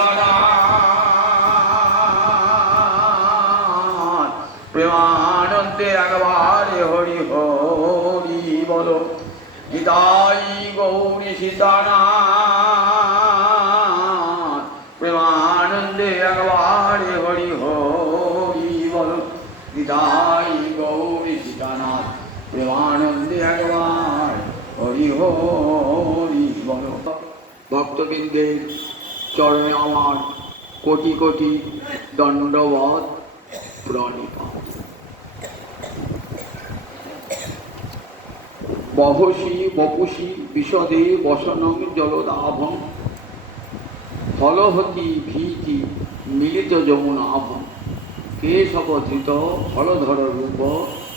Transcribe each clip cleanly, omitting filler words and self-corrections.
সীতানাথ প্রেমানন্দে একবারে হরি হরি বলো। নিতাই গৌরী সীতানাথ প্রেমানন্দে একবারে হরি হরি বলো। নিতাই গৌরী সীতানাথ প্রেমানন্দে একবার হরি হরি বলো। ভক্তবৃন্দের চরণে আমার কোটি কোটি দণ্ডবত প্রণিপাত। বহসি বপুষি বিশদে বসনং জলদাভং ফলহতি ভীতি মিলিত যমুনাভং কেশবধৃত হলধর রূপ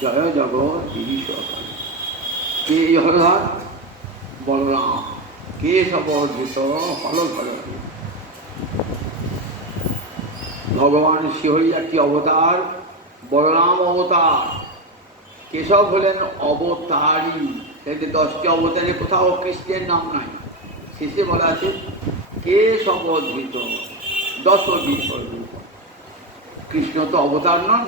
জয় জগদীশ। কে হলধর? বলরাম। কেশবধৃত হলধর রূপ। ভগবান শ্রীহরি একটি অবতার, বলরাম অবতার। কেশব হলেন অবতারী। এতে 10টি অবতারে কোথাও কৃষ্ণের নাম নাই। শেষে বলা আছে কেশবধৃত 10 রূপ। কৃষ্ণ তো অবতার নন,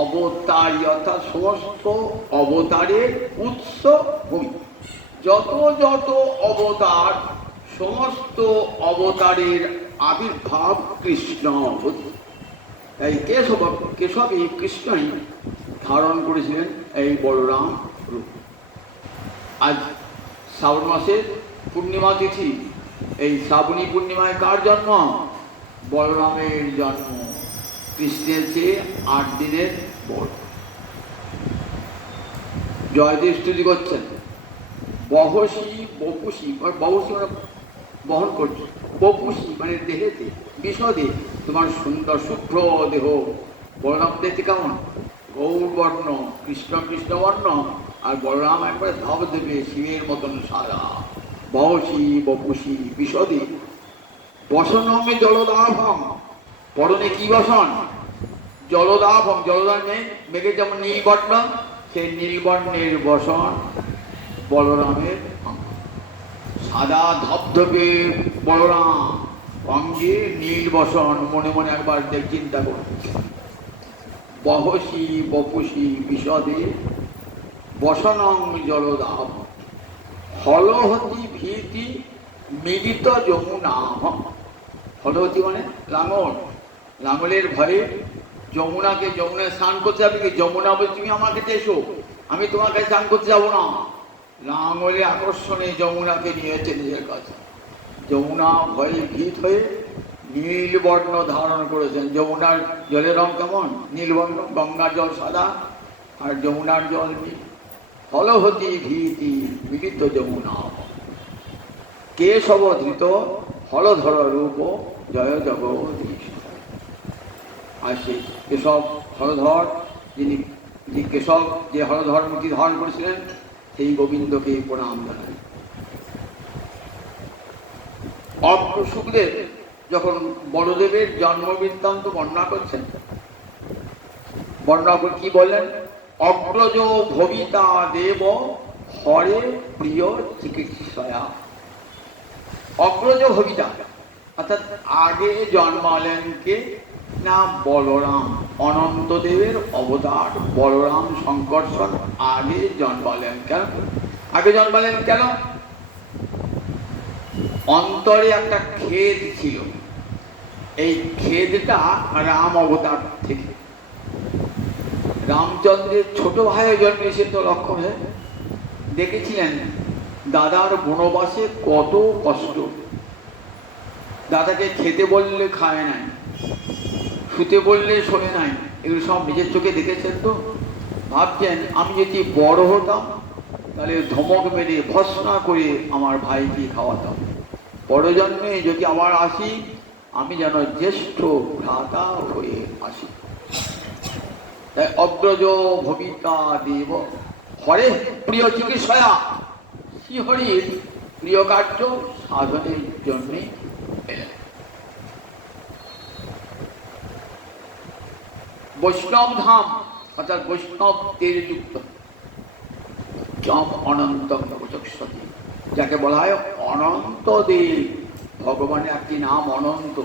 অবতারী অর্থাৎ সমস্ত অবতারের উৎস ভূমি। যত যত অবতার, সমস্ত অবতারের আবির্ভাব কৃষ্ণ। তাই কেশবই কৃষ্ণই ধারণ করেছিলেন এই বলরাম রূপ। আজ শ্রাবণ মাসের পূর্ণিমা তিথি। এই শ্রাবণী পূর্ণিমায় কার জন্ম? বলরামের জন্ম। কৃষ্ণের চেয়ে 8 দিনের বড়। জয়দেব স্তুতি করছেন। বহসি বপুষি, বহসি মানে বহন করছে, বপুষি মানে দেহেতে, বিশদে তোমার সুন্দর শুভ্র দেহ। বলরাম দেখতে কেমন? গৌরবর্ণ, কৃষ্ণ কৃষ্ণবর্ণ, আর বলরাম একবারে ধাপ দেবে শিবের মতন সাদা। বহসি বপুষি বিশদে বসনমে জলদাভম। পরনে কি বসন? জলদাভম। জলদার মেঘে যেমন নীলবর্ণ, সেই নীলবর্ণের বসন বলরামের। সাদা ধবধবে বলরাম, অঙ্গে নীল বসন। মনে মনে একবার চিন্তা করুন। বহসি বপুষি বিশদে বসনং জলদাভ হলহতি ভীতি মিলিত যমুনাভ। হলহতি মানে লাঙল। লাঙলের ভয়ে যমুনাকে, যমুনায় স্নান করতে যাবে কি? যমুনা বলে তুমি আমার কাছে এসো, আমি তোমার কাছে স্নান করতে যাবো না। লাঙলে আকর্ষণে যমুনাকে নিয়েছে নিজের কাছে। যমুনা ভয়ে ভীত হয়ে নীলবর্ণ ধারণ করেছেন। যমুনার জলের রং কেমন? নীলবর্ণ। গঙ্গার জল সাদা আর যমুনার জল নীল। হলহতি ভীতি মিলিত যমুনা কেশবধৃত হলধর রূপ জয় জগদীশ। আর সেই কেশব হলধর, যিনি কেশব যে হলধর মূর্তি ধারণ করেছিলেন, সেই গোবিন্দকে প্রণাম জানাই। সুখদেব যখন বড়দেবের জন্ম বৃত্তান্ত বর্ণনা করছেন, বর্ণনা করে কি বললেন? অগ্রজ ভবিতা দেব হরে প্রিয় চিকিৎসয়া। অগ্রজ ভবিতা অর্থাৎ আগে জন্মালেন কে না? বলরাম। অনন্তদেবের অবতার বলরাম শঙ্কর্ষণ আগে জন্মালেন কেন? আগে জন্মালেন কেন? অন্তরে একটা খেদ ছিল। এই খেদটা রাম অবতার থেকে। রামচন্দ্রের ছোট ভাই জন্মেছেন তো লক্ষণ হয়ে। দেখেছিলেন দাদার বনবাসে কত কষ্ট। দাদাকে খেতে বললে খায় নাই, শুতে বললে শোনে নাই। এগুলো সব নিজের চোখে দেখেছেন তো। ভাবছেন আমি যদি বড় হতাম তাহলে ধমক মেরে ভৎসনা করে আমার ভাইকে খাওয়াতাম। বড় জন্মে যদি আবার আসি, আমি যেন জ্যেষ্ঠ ভ্রাতা হয়ে আসি। তাই অগ্রজ ভবিতা দেব হরে প্রিয় চিকিৎসয়া। শ্রীহরির প্রিয় কার্য সাধনের জন্যে এলেন। বৈষ্ণব ধাম অর্থাৎ বৈষ্ণব তেজযুক্ত যম অনন্ত, যাকে বলা হয় অনন্ত দেব। ভগবানের একটি নাম অনন্ত,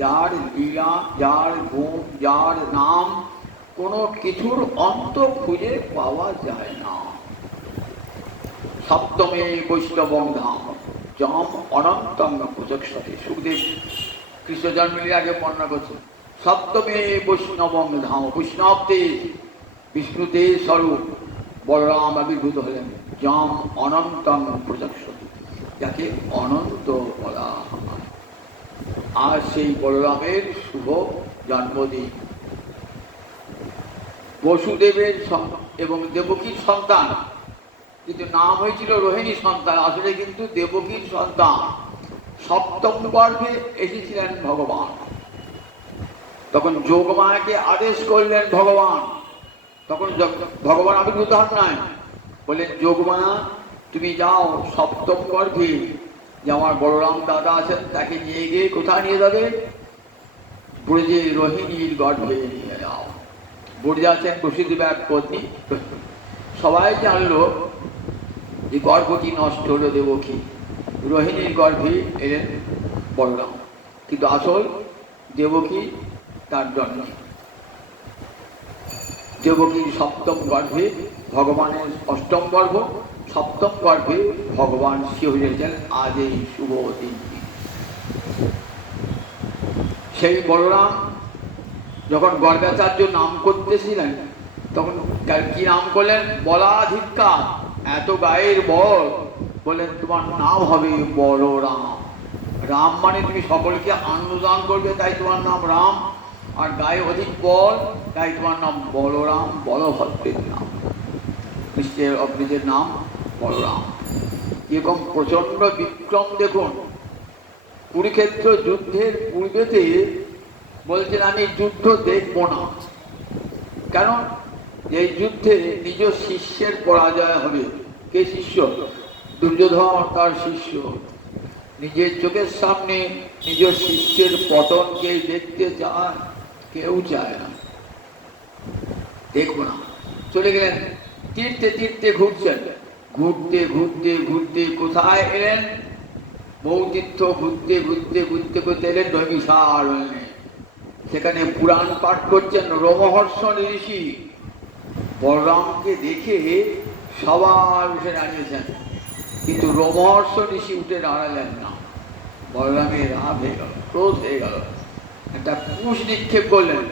যার লীলা, যার গুণ, যার নাম কোনো কিছুর অন্ত খুঁজে পাওয়া যায় না। সপ্তমে বৈষ্ণবং ধাম যম অনন্তং প্রচক্ষতে। সুখদেব কৃষ্ণ জন্মের আগে বর্ণনা করছে, সপ্তমে বৈষ্ণবং ধাম, বৈষ্ণবতে বিষ্ণুতে স্বরূপ বলরাম আবির্ভূত হলেন। যম অনন্তং প্রচক্ষতে, যাকে অনন্ত বলা হয়। আর সেই বলরামের শুভ জন্মদিন। বসুদেবের এবং দেবকীর সন্তান, কিন্তু নাম হয়েছিল রোহিণী সন্তান, আসলে কিন্তু দেবকীর সন্তান। সপ্তম গর্ভে এসেছিলেন ভগবান। তখন যোগমায়াকে আদেশ করলেন ভগবান, তখন ভগবান আবির্ভূত হন নাই, বললেন যোগমায়া তুমি যাও সপ্তম গর্ভে, যে আমার বলরাম দাদা আছেন তাকে নিয়ে গিয়ে কোথায় নিয়ে যাবে? ব্রজে রোহিণীর গর্ভে নিয়ে যাও। ব্রজে আছেন বসুদেব এক পত্নী। সবাই জানলো যে গর্ভটি নষ্ট হলো দেবকী, রোহিণীর গর্ভে এলেন বলরাম, কিন্তু আসল দেবকী তার জন্ম। দেবকীর সপ্তম গর্ভে ভগবানের অষ্টম গর্ভ, সপ্তম গর্ভে ভগবান শিব হয়েছেন আজ এই শুভ দিনটি। সেই বলরাম যখন গর্গাচার্য নাম করতেছিলেন, তখন কি নাম করলেন? বলাধিক্কার, এত গায়ের বল, বললেন তোমার নাম হবে বলরাম। রাম মানে তুমি সকলকে আনন্দদান করবে, তাই তোমার নাম রাম। আর গায়ে অধিক বল, তাই তোমার নাম বলরাম, বলভদ্রের নাম, কৃষ্ণের অগ্নিজের নাম বলরাম। এরকম প্রচন্ড বিক্রম দেখুন। কুরুক্ষেত্র যুদ্ধের পূর্বেতে বলছেন আমি যুদ্ধ দেখব না, কারণ এই যুদ্ধে নিজ শিষ্যের পরাজয় হবে। কে শিষ্য? দুর্যোধন তার শিষ্য। নিজের চোখের সামনে নিজ শিষ্যের পতনকে দেখতে চায়? কেউ চায় না। দেখবো না, চলে গেলেন। তীর্থে তীর্থে ঘুরছেন, ঘুরতে ঘুরতে ঘুরতে কোথায় এলেন? বহুতীর্থ ঘুরতে ঘুরতে ঘুরতে ঘুরতে এলেন নৈমিষারণ্যে। সেখানে পুরাণ পাঠ করছেন রোমহর্ষণ ঋষি। বলরামকে দেখে সবাই উঠে দাঁড়িয়েছেন, কিন্তু রোমহর্ষ ঋষি উঠে দাঁড়ালেন না। বলরামের রাগ হয়ে গেল, ক্রোধ হয়ে গেল, একটা কুশ নিক্ষেপ করলেন।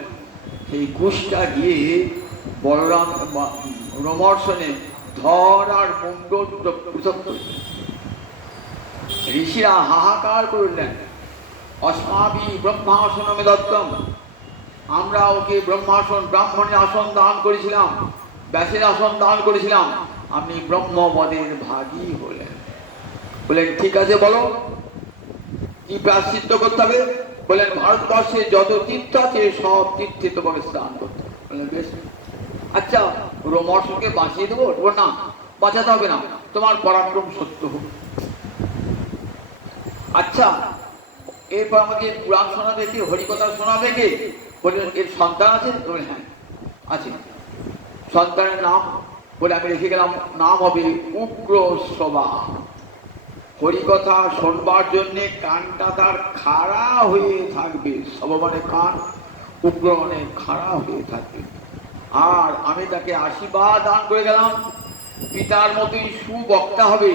সেই কুশটা গিয়ে বলরাম রোমহর্ষণে ধর আর মুন্ড পৃথক করলেন। ঋষিরা হাহাকার করলেন, অস্মাভি ব্রহ্মাসনমে দত্তম, আমরা ওকে ব্রহ্মাসন, ব্রাহ্মণের আসন দান করেছিলাম, ব্যাসের আসন দান করেছিলাম, আপনি ব্রহ্মপদের ভাগী হলেন। বললেন ঠিক আছে বলো কি প্রায়শ্চিত্ত করতে হবে? বললেন ভারতবর্ষে যত তীর্থ আছে সব তীর্থে তোমাকে স্নান করতে হবে। বললেন বেশ, আচ্ছা রোমহর্ষকে বাঁচিয়ে দেবো? না, বাঁচাতে হবে না, তোমার পরাক্রম সত্য হোক। আচ্ছা এরপর আমাকে পুরাণ শোনাবে কে? হরিকথা শোনাবে কে? বললেন এর সন্তান আছে? বললেন হ্যাঁ আছে। সন্তানের নাম বলে আমি রেখে গেলাম, নাম হবে উগ্র শ্রবা। হরিকথা শোনবার জন্যে কানটা তার খাড়া হয়ে থাকবে। সব মানে কান, উগ্র মানে খাড়া হয়ে থাকবে। আর আমি তাকে আশীর্বাদ দান করে গেলাম, পিতার মতোই সুবক্তা হবে,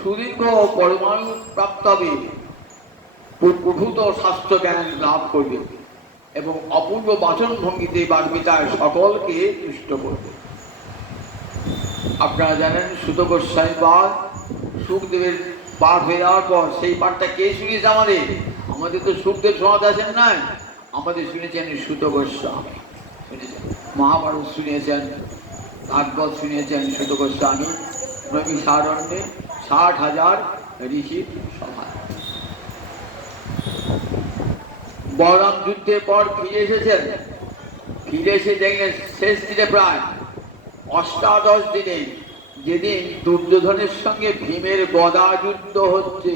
সুদীর্ঘ পরমায়ু প্রাপ্ত হবে, প্রভূত স্বাস্থ্য জ্ঞান লাভ করবে এবং অপূর্ব বাচন ভঙ্গিতে বাগ্মিতায় সকলকে তুষ্ট করবে। আপনারা জানেন সুত গোস্বামী পাঠ, সুখদেবের পাঠ হয়ে যাওয়ার পর সেই পাঠটা কে শুনিয়েছে? আমাদের তো সুখদেব শোনাতে আসেন নাই, আমাদের শুনেছেন সুত গোস্বামী। শুনেছেন মহাভারত শুনিয়েছেন, ভাগবত শুনিয়েছেন সুত গোস্বামী। নৈমিষারণ্যে 60,000 ঋষির সভায়। বলরাম যুদ্ধের পর ফিরে এসেছেন, ফিরে এসে দেখলেন শেষ দিনে প্রায় অষ্টাদশ দিনে, যেদিন দুর্যোধনের সঙ্গে ভীমের গদা যুদ্ধ হচ্ছে।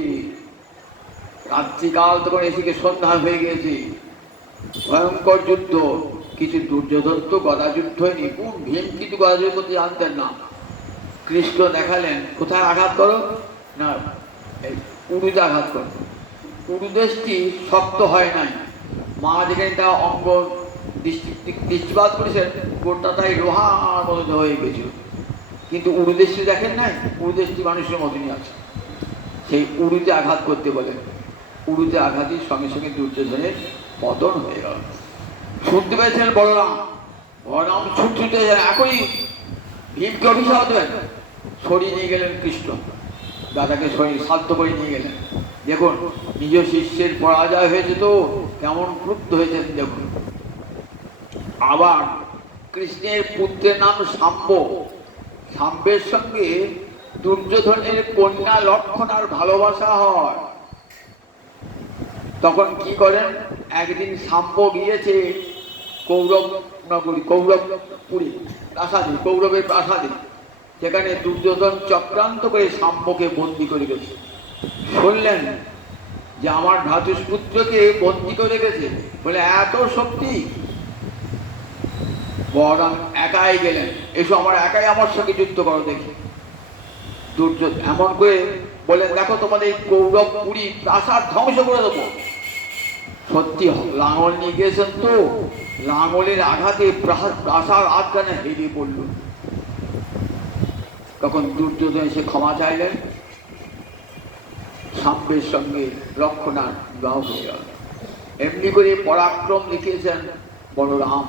রাত্রিকাল তখন এসে সন্ধ্যা হয়ে গেছে, ভয়ঙ্কর যুদ্ধ। কিছু দুর্যোধন তো গদা যুদ্ধ হয়নি, কোন ভীম কিন্তু গদা যুদ্ধ করতে জানতেন না। কৃষ্ণ দেখালেন কোথায় আঘাত করো, না উরুতে আঘাত করো। উরুদেশটি শক্ত হয় নাই। মা যেখানে তা অঙ্গ দৃষ্টিপাত করেছেন গোটাটাই লোহার মতো হয়ে গেছিল, কিন্তু উরুদেশটি দেখেন নাই, উরুদেশটি মানুষের মতনই আছে। সেই উরুতে আঘাত করতে বলেন, উরুতে আঘাতের সঙ্গে সঙ্গে দুর্যোধনের পতন হয়ে গেল। শুনতে পেয়েছেন বলরাম, বলরাম ছুটছুটে এখনই ভীমকে অভিশাপ দেবেন, সরিয়ে নিয়ে গেলেন কৃষ্ণ, দাদাকে সরিয়ে শান্ত করে নিয়ে গেলেন। দেখুন নিজ শিষ্যের পরাজয় হয়েছে তো কেমন ক্রুদ্ধ হয়েছেন দেখুন। আবার কৃষ্ণের পুত্রের নাম শাম্ব, শাম্বের সঙ্গে দুর্যোধনের কন্যা লক্ষণার ভালোবাসা হয়। তখন কি করেন, একদিন শাম্ব গিয়েছে কৌরব নগরী, কৌরবপুরী প্রাসাদে, কৌরবের প্রাসাদে, সেখানে দুর্যোধন চক্রান্ত করে শাম্বকে বন্দি করে গেছে। শুনলেন যে আমার ভ্রাতুষ্পুত্রকে বন্দি করে গেছে, বলে এত শক্তি। বলরাম একাই গেলেন, এসো আমার একাই আমার সঙ্গে যুদ্ধ করো দেখি। দুর্যোধন এমন করে বলেন, দেখো তোমাদের কৌরবপুরী প্রাসাদ ধ্বংস করে দেবো। সত্যি লাঙল নিয়ে গিয়েছেন তো, লাঙলের আঘাতে প্রাসাদ আধখানে হেরিয়ে পড়ল। তখন দুর্যোধন এসে ক্ষমা চাইলেন, শাম্বের সঙ্গে লক্ষণার বিবাহ হয়ে গেল। এমনি করে পরাক্রম লিখিয়েছেন বলরাম।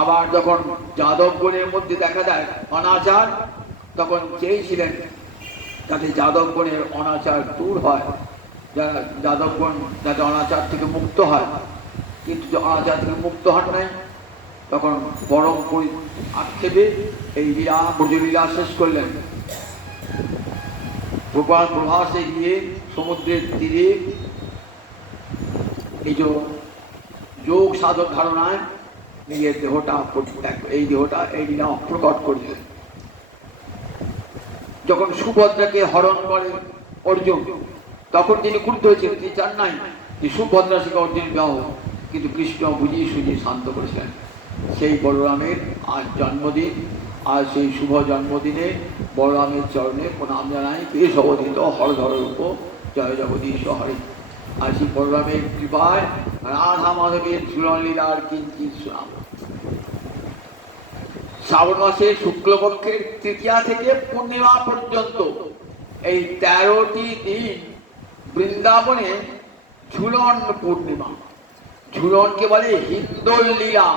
আবার যখন যাদবগণের মধ্যে দেখা যায় অনাচার, তখন চেয়েছিলেন যাতে যাদবগণের অনাচার দূর হয়, যারা যাদবগণ যাতে অনাচার থেকে মুক্ত হয়, কিন্তু যে অনাচার থেকে মুক্ত হন নাই, তখন পরম আক্ষেপে এই লীলা ব্রজলীলা শেষ করলেন। ভগবান প্রভাসে গিয়ে সমুদ্রের তীরে নিজ যোগ সাধক ধারণায় নিজের দেহটা এই লীলা প্রকট করলেন। যখন সুভদ্রাকে হরণ করে অর্জুন, তখন তিনি ক্রুদ্ধ হয়েছেন, তিনি চান নাই যে সুভদ্রা থেকে অর্জুন বিবাহ, কিন্তু কৃষ্ণ বুঝিয়ে সুঝিয়ে শান্ত করেছিলেন। সেই বলরামের আজ জন্মদিন, আজ সেই শুভ জন্মদিনে বলরামের চরণে প্রণাম জানাই। বেশ অবধিত হরধর রূপ জয় জগদীশ হরে। আর সেই বলরামের কৃপায় রাধা মাধবের ঝুলন লীলার কিঞ্চিত শোনাব। শ্রাবণ মাসের শুক্লপক্ষের তৃতীয়া থেকে পূর্ণিমা পর্যন্ত এই 13টি দিন বৃন্দাবনে ঝুলন পূর্ণিমা। ঝুলনকে বলে হিন্দোল লীলা,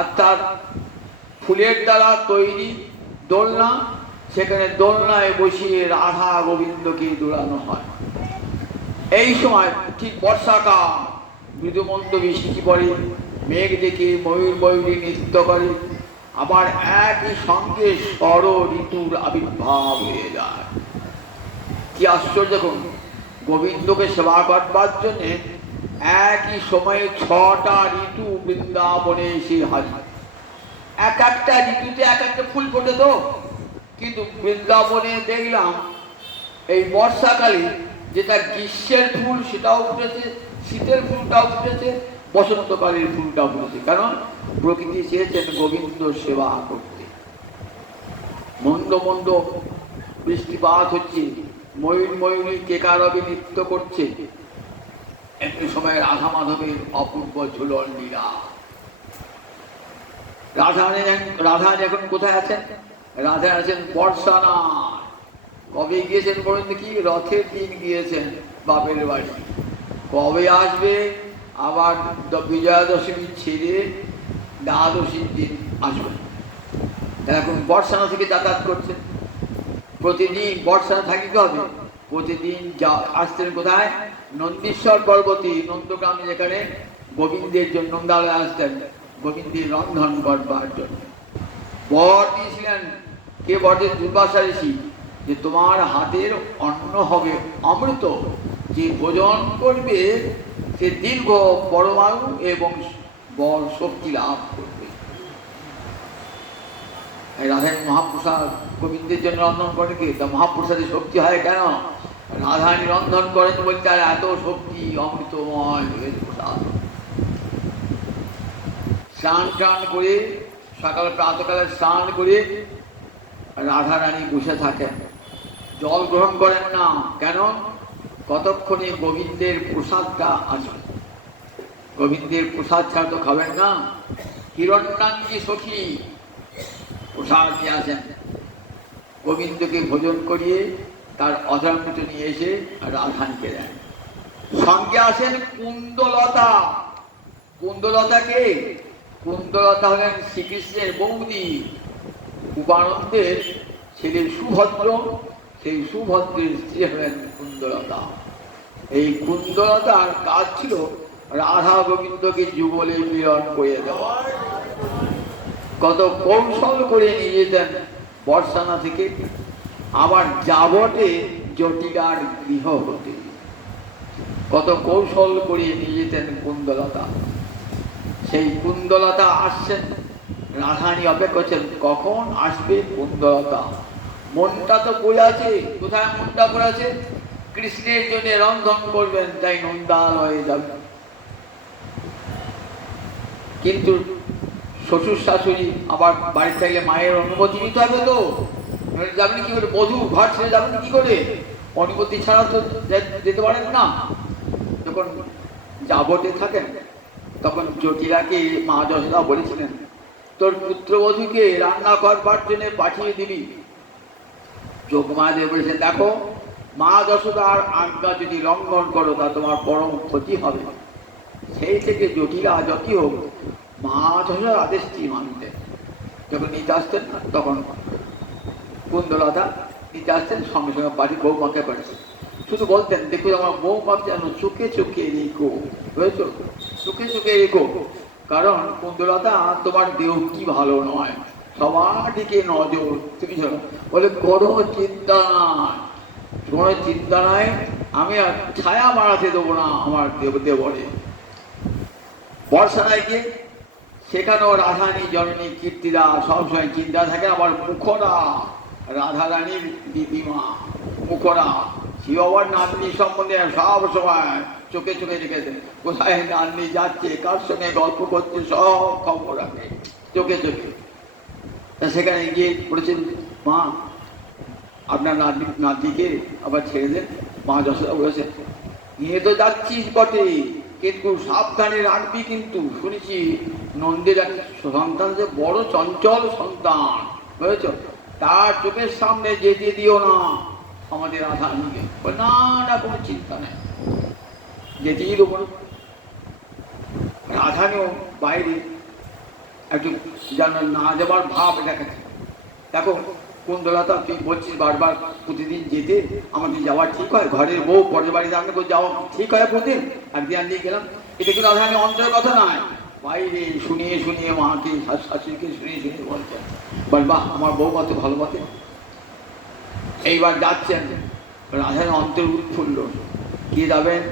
অর্থাৎ ফুলের দ্বারা তৈরি দোলনা, সেখানে দোলনায় বসিয়ে রাধা গোবিন্দকে দোলানো হয়। এই সময় ঠিক বর্ষাকাল, মৃদুমন্দ বৃষ্টি পড়ে, মেঘ দেখে ময়ূর ময়ূরী নৃত্য করে, আবার একই সঙ্গে ষড় ঋতুর আবির্ভাব হয়ে যায়। কি আশ্চর্য! দেখুন, গোবিন্দকে সেবা করবার জন্য একই সময়ে 6টা ঋতু বৃন্দাবনে এসে হাজির। এক একটা ঋতুতে এক একটা ফুল ফোটে তো, কিন্তু বৃন্দাবনে দেখলাম এই বর্ষাকালে যেটা গ্রীষ্মের ফুল সেটাও ফুটেছে, শীতের ফুলটাও ফুটেছে, বসন্তকালের ফুলটাও ফুটেছে। কারণ প্রকৃতি চেয়েছেন গোবিন্দ সেবা করতে। মন্দ মন্দ বৃষ্টিপাত হচ্ছে, ময়ূর ময়ূরী কেকারবে নৃত্য করছে, একই সময় রাধা মাধবের অপূর্ব ঝুলন লীলা। রাধা এখন কোথায় আছেন? রাধা আছেন বর্ষানা। কবে গিয়েছেন বলেন দেখি? রথের দিন গিয়েছেন বাপের বাড়ি। কবে আসবে? আবার বিজয়া দশমী ছেড়ে দ্বাদশীর দিন আসবেন। এখন বর্ষানা থেকে যাতায়াত করছেন। প্রতিদিন বর্ষানা থাকিতে হবে, প্রতিদিন আসতেন কোথায়? নন্দীশ্বর পর্বতী নন্দগ্রামে, যেখানে গোবিন্দের জন্য নন্দালয়ে আসতেন গোবিন্দের রন্ধন করবার জন্য। বর দিয়েছিলেন কে? বরের দুর্বাসা ঋষি, যে তোমার হাতের অন্ন হবে অমৃত, যে ভোজন করবে সে দীর্ঘ পরমায়ু এবং বল শক্তি লাভ করবে। রাধারানী মহাপ্রসাদ গোবিন্দের জন্য রন্ধন করে কে? তা মহাপ্রসাদের শক্তি হয় কেন? রাধারানী রন্ধন করেন বলতে তার এত শক্তি, অমৃতময় প্রসাদ। স্নান টান করে সকাল প্রাতকালে স্নান করে রাধারানী বসে থাকেন, জল গ্রহণ করেন না। কেন? কতক্ষণে গোবিন্দের প্রসাদটা আসবে। গোবিন্দের প্রসাদ ছাড়া তো খাবেন না। হিরণ্যাঙ্গী সখী প্রসাদ নিয়ে আসেন, গোবিন্দকে ভোজন করিয়ে তার অধরামৃত নিয়ে এসে রাধানকে দেন। সঙ্গে আসেন কুন্দলতা। কুন্দলতা কে? কুন্দলতা হলেন শ্রীকৃষ্ণের বৌদি, উপানন্দের ছেলে সুভদ্র, সেই সুভদ্রের স্ত্রী হলেন কুন্দলতা। এই কুন্দলতার কাজ ছিল রাধা গোবিন্দকে যুগলে মিলন করে দেওয়া। কত কৌশল করে নিয়ে যেতেন বর্ষানা থেকে আবার যাবটে জটিলার গৃহ হতে, কত কৌশল করে নিয়ে যেতেন কুন্দলতা। সেই কুন্দলতা আসছেন, রাধারানী অপেক্ষা করছেন কখন আসবে কুন্দলতা। মনটা তো পড়ে আছে, কোথায় মনটা পড়ে আছে? কৃষ্ণের জন্য রন্ধন করবেন, তাই নন্দালয়ে যাবেন। কিন্তু শ্বশুর শাশুড়ি আবার বাড়ি থাকলে মায়ের অনুমতি নিতে হবে তো, যাবেন কি করে? বধূ ঘর ছেড়ে যাবেন কি করে? অনুমতি ছাড়া তো যেতে পারেন না। যখন যাবতে থাকেন তখন জটিলাকে মা যশোদা বলেছিলেন, তোর পুত্রবধূকে রান্না করবার জন্য পাঠিয়ে দিবি। যোগমাদেব বলেছেন, দেখো মা যশোদার আজ্ঞা যদি লঙ্ঘন করো তা তোমার পরম ক্ষতি হবে। সেই থেকে জটিলা যতই হোক মা যশোদার আদেশটি মানতেন। যখন নিতে আসতেন না তখন কুন্দলতা নিতে আসতেন, সঙ্গে সঙ্গে বাড়ি বৌমাকে পাঠিয়ে শুধু বলতেন, দেখো আমার বৌমাকে যেন চোখে চোখে রেখো, বুঝেছ? চোখে চোখে রেখো, কারণ কুন্দলতা তোমার দেহটি ভালো নয়, সবার দিকে নজর। তুমি বলে কোনো চিন্তা নাই, কোনো চিন্তা নাই, আমি আর ছায়া বাড়াতে দেবো না আমার দেবরে। বর্ষানায় গিয়ে সেখানেও রাধারানী জননী কীর্তিরা সবসময় চিন্তা থাকে। আবার মুখরা, রাধারানীর দিদিমা মুখরা, সে আবার নাতনি সম্বন্ধে সব সময় চোখে চোখে রেখেছে, কোথায় নাতনি যাচ্ছে, কার সঙ্গে গল্প করছে, সব খবর রাখে চোখে চোখে। তা সেখানে গিয়ে বলেছেন, মা আপনার নাতনিকে আবার ছেড়ে দেন। মা যশোদা বলেছে, নিয়ে তো যাচ্ছিস বটে, কিন্তু সাবধানে রাখবি। কিন্তু শুনেছি নন্দের এক সন্তান যে বড় চঞ্চল সন্তান, বুঝেছ? তার চোখের সামনে যেতে দিও না আমাদের রাধারানীকে। না না, কোনো চিন্তা নেই, যেতেই দেবো না। রাধারানীও বাইরে একটু যেন না যাবার ভাব দেখাচ্ছে। দেখো কুন্দলতা, তুই বলছিস বারবার প্রতিদিন যেতে, আমাদের যাওয়া ঠিক হয়? ঘরের বউ পরের বাড়িতে আমাকে যাওয়া ঠিক হয় প্রতিদিন? একদিন নিয়ে গেলাম, এটা কিন্তু রাধারানী অন্তরের কথা নয়, বাইরে শুনিয়ে শুনিয়ে মাকে শাশুড়িকে শুনিয়ে শুনিয়ে বলছেন, বাহ আমার বউ কত ভালোবাসে। এইবার যাচ্ছেন, রাধারানী অন্তর উৎফুল্ল। কে যাবেন?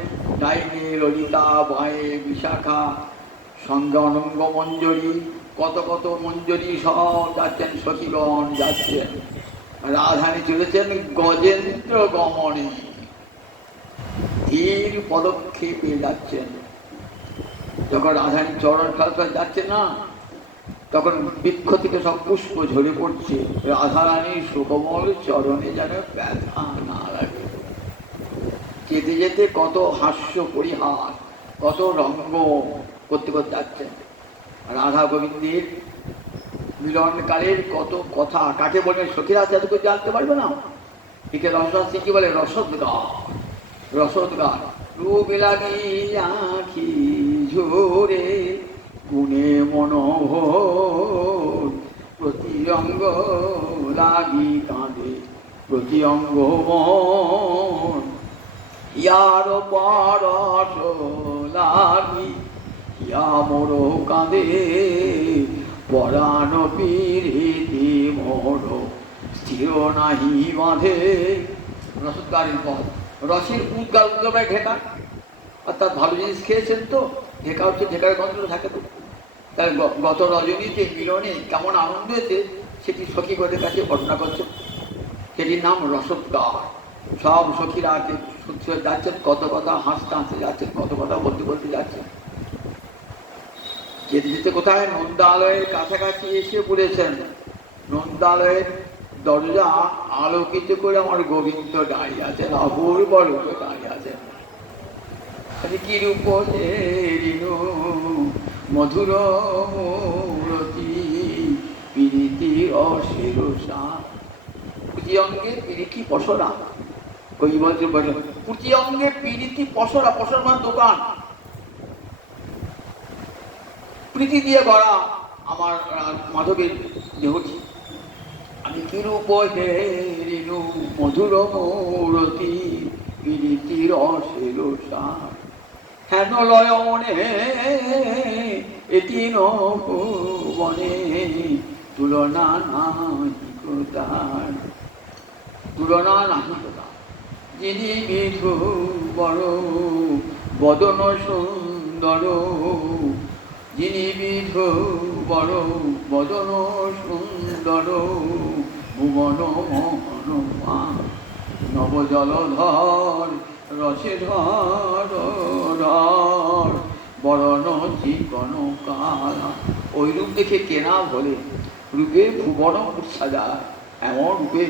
ডাইনে ললিতা, বায়ে বিশাখা, সঙ্গে অনঙ্গ মঞ্জরী, কত কত মঞ্জরী সব যাচ্ছেন, সখীগণ যাচ্ছেন। রাধারানী চলেছেন গজেন্দ্র গমনে, ধীর পদক্ষেপে যাচ্ছেন। যখন রাধারানী চরণ খেলা যাচ্ছে না, তখন বৃক্ষ থেকে সব পুষ্প ঝরে পড়ছে, রাধারানীর সুকোমল চরণে যেন ব্যথা না লাগে। যেতে যেতে কত হাস্য পরিহাস, কত রঙ্গ করতে করতে যাচ্ছেন। রাধা গোবিন্দের মিলনকালের কত কথা, কাকে বলে সখীরা এতটুকু জানতে পারবে না। একে রসরাশি কি বলে? রসদগার। রসদগার রূপ লাগি আঁখি ঝরে, গুণে মনোহর, প্রতি অঙ্গ লাগি কাঁদে, প্রতি অঙ্গ মন, ইয়ার পরশ লাগি ইয়া মোর কাঁদে, পরাণ পিরিতি মোর স্থির নাহি বাঁধে। রসদগারের পথ, রসের উদ্গার উদ্গার ঢেকা, অর্থাৎ ভালো জিনিস খেয়েছেন তো ঢেকা হচ্ছে, ঢেকার গন্ধ থাকে তো। তাই গত রজনীতে মিলনে কেমন আনন্দ হয়েছে সেটি সখীগণের কাছে বর্ণনা করছে, সেটির নাম রসদগার। সব সখীরা সত্যি যাচ্ছেন, কত কথা হাসতে হাসতে যাচ্ছেন, কত কথা বলতে বলতে যাচ্ছেন। যেতে যেতে কোথায় নন্দালয়ের কাছাকাছি এসে পড়েছেন। নন্দালয়ের দরজা আলোকিত করে আমার গোবিন্দ দাঁড়িয়ে আছেন, অপূর্ব রূপে দাঁড়িয়ে আছেন। কি রূপ মধুর মূরতি প্রীতি অশিরসা। প্রতি অঙ্গে পিরিতি পসরা, কই বলছে প্রতি অঙ্গে পিরিতি পসরা, পসরা মানে দোকান, প্রীতি দিয়ে গড়া আমার মাধবের দেহটি। আমি কিরূপ হেরিনু মধুর মূরতি প্রীতির অশিরসা। হেন লয়নে এটি নবনে তুলনা নাহি কোদার, তুলনা নাহি কোদার। যিনি বিধু বড় বদন সুন্দর, যিনি বিধু বড় বদন সুন্দর, ভুবন মোহন নবজলধর রসে ধর বরণ চিকন কালা। ওই রূপ দেখে কেনা বলে রূপে ভুবন সাজায়, এমন রূপে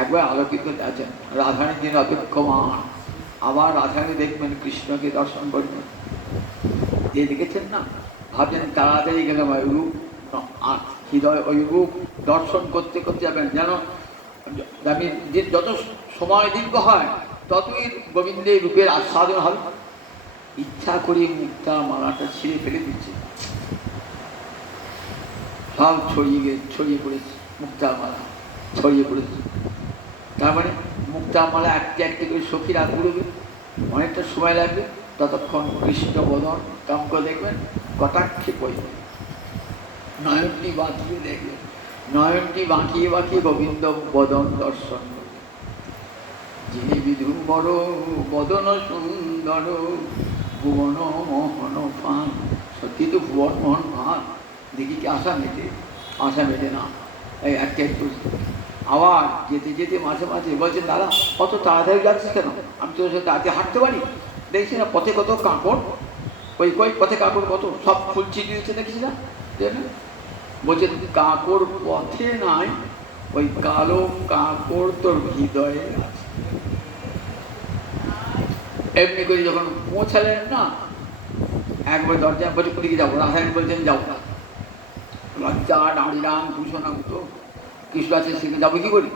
একবার আলোকিত আছেন। রাধারানীর দিন অপেক্ষমান, আবার রাধারানী দেখবেন, কৃষ্ণকে দর্শন করবেন। যে দেখেছেন না, ভাবছেন তাড়াতাড়ি গেলাম ওই রূপ, হৃদয় ওই রূপ দর্শন করতে করতে যাবেন। যেন আমি যত সময় দীর্ঘ হয় ততই গোবিন্দের রূপের আস্বাদন হবে। ইচ্ছা করে মুক্তা মালাটা ছিঁড়ে ফেলে দিচ্ছে, সব ছড়িয়ে পড়েছে, মুক্তার মালা ছড়িয়ে পড়েছে। তার মানে মুক্তার মালা একটি একটি করে সখীরা ঘুরবে, অনেকটা সময় লাগবে। ততক্ষণ কৃষ্ণ বদন কাম করে দেখবেন, কটাক্ষে পড়বে, নয়নটি বাঁকিয়ে দেখবেন, নয়নটি বাঁকিয়ে বাঁকিয়ে গোবিন্দ বদন দর্শন করবে। যিনি বিধু বড় বদন সুন্দর, ভুবন মোহন পান। সত্যি তো ভুবন মোহন পান, দেখি কি আশা মেটে না। এই একটা একটু আবার যেতে যেতে মাঝে মাঝে বলছেন, দাদা কত তাড়াতাড়ি যাচ্ছিস কেন? আমি তোর সাথে আজকে হাঁটতে পারি? দেখছি না পথে কত কাঁকড়, ওই পথে কাঁকড় কত সব ফুল ছিটিয়ে দিচ্ছে, দেখছি না? বলছেন কাঁকড় পথে নাই, ওই কালো কাঁকড় তোর হৃদয়ে আছে। এমনি করে যখন পৌঁছালেন না, একবার দরজা বলছে কোথায় যাবো? রাধারানী বলছেন যাও না, লজ্জা নারীরাম ভূষণাম তো কৃষ্ণ আছে, সেখানে যাবো কি করি?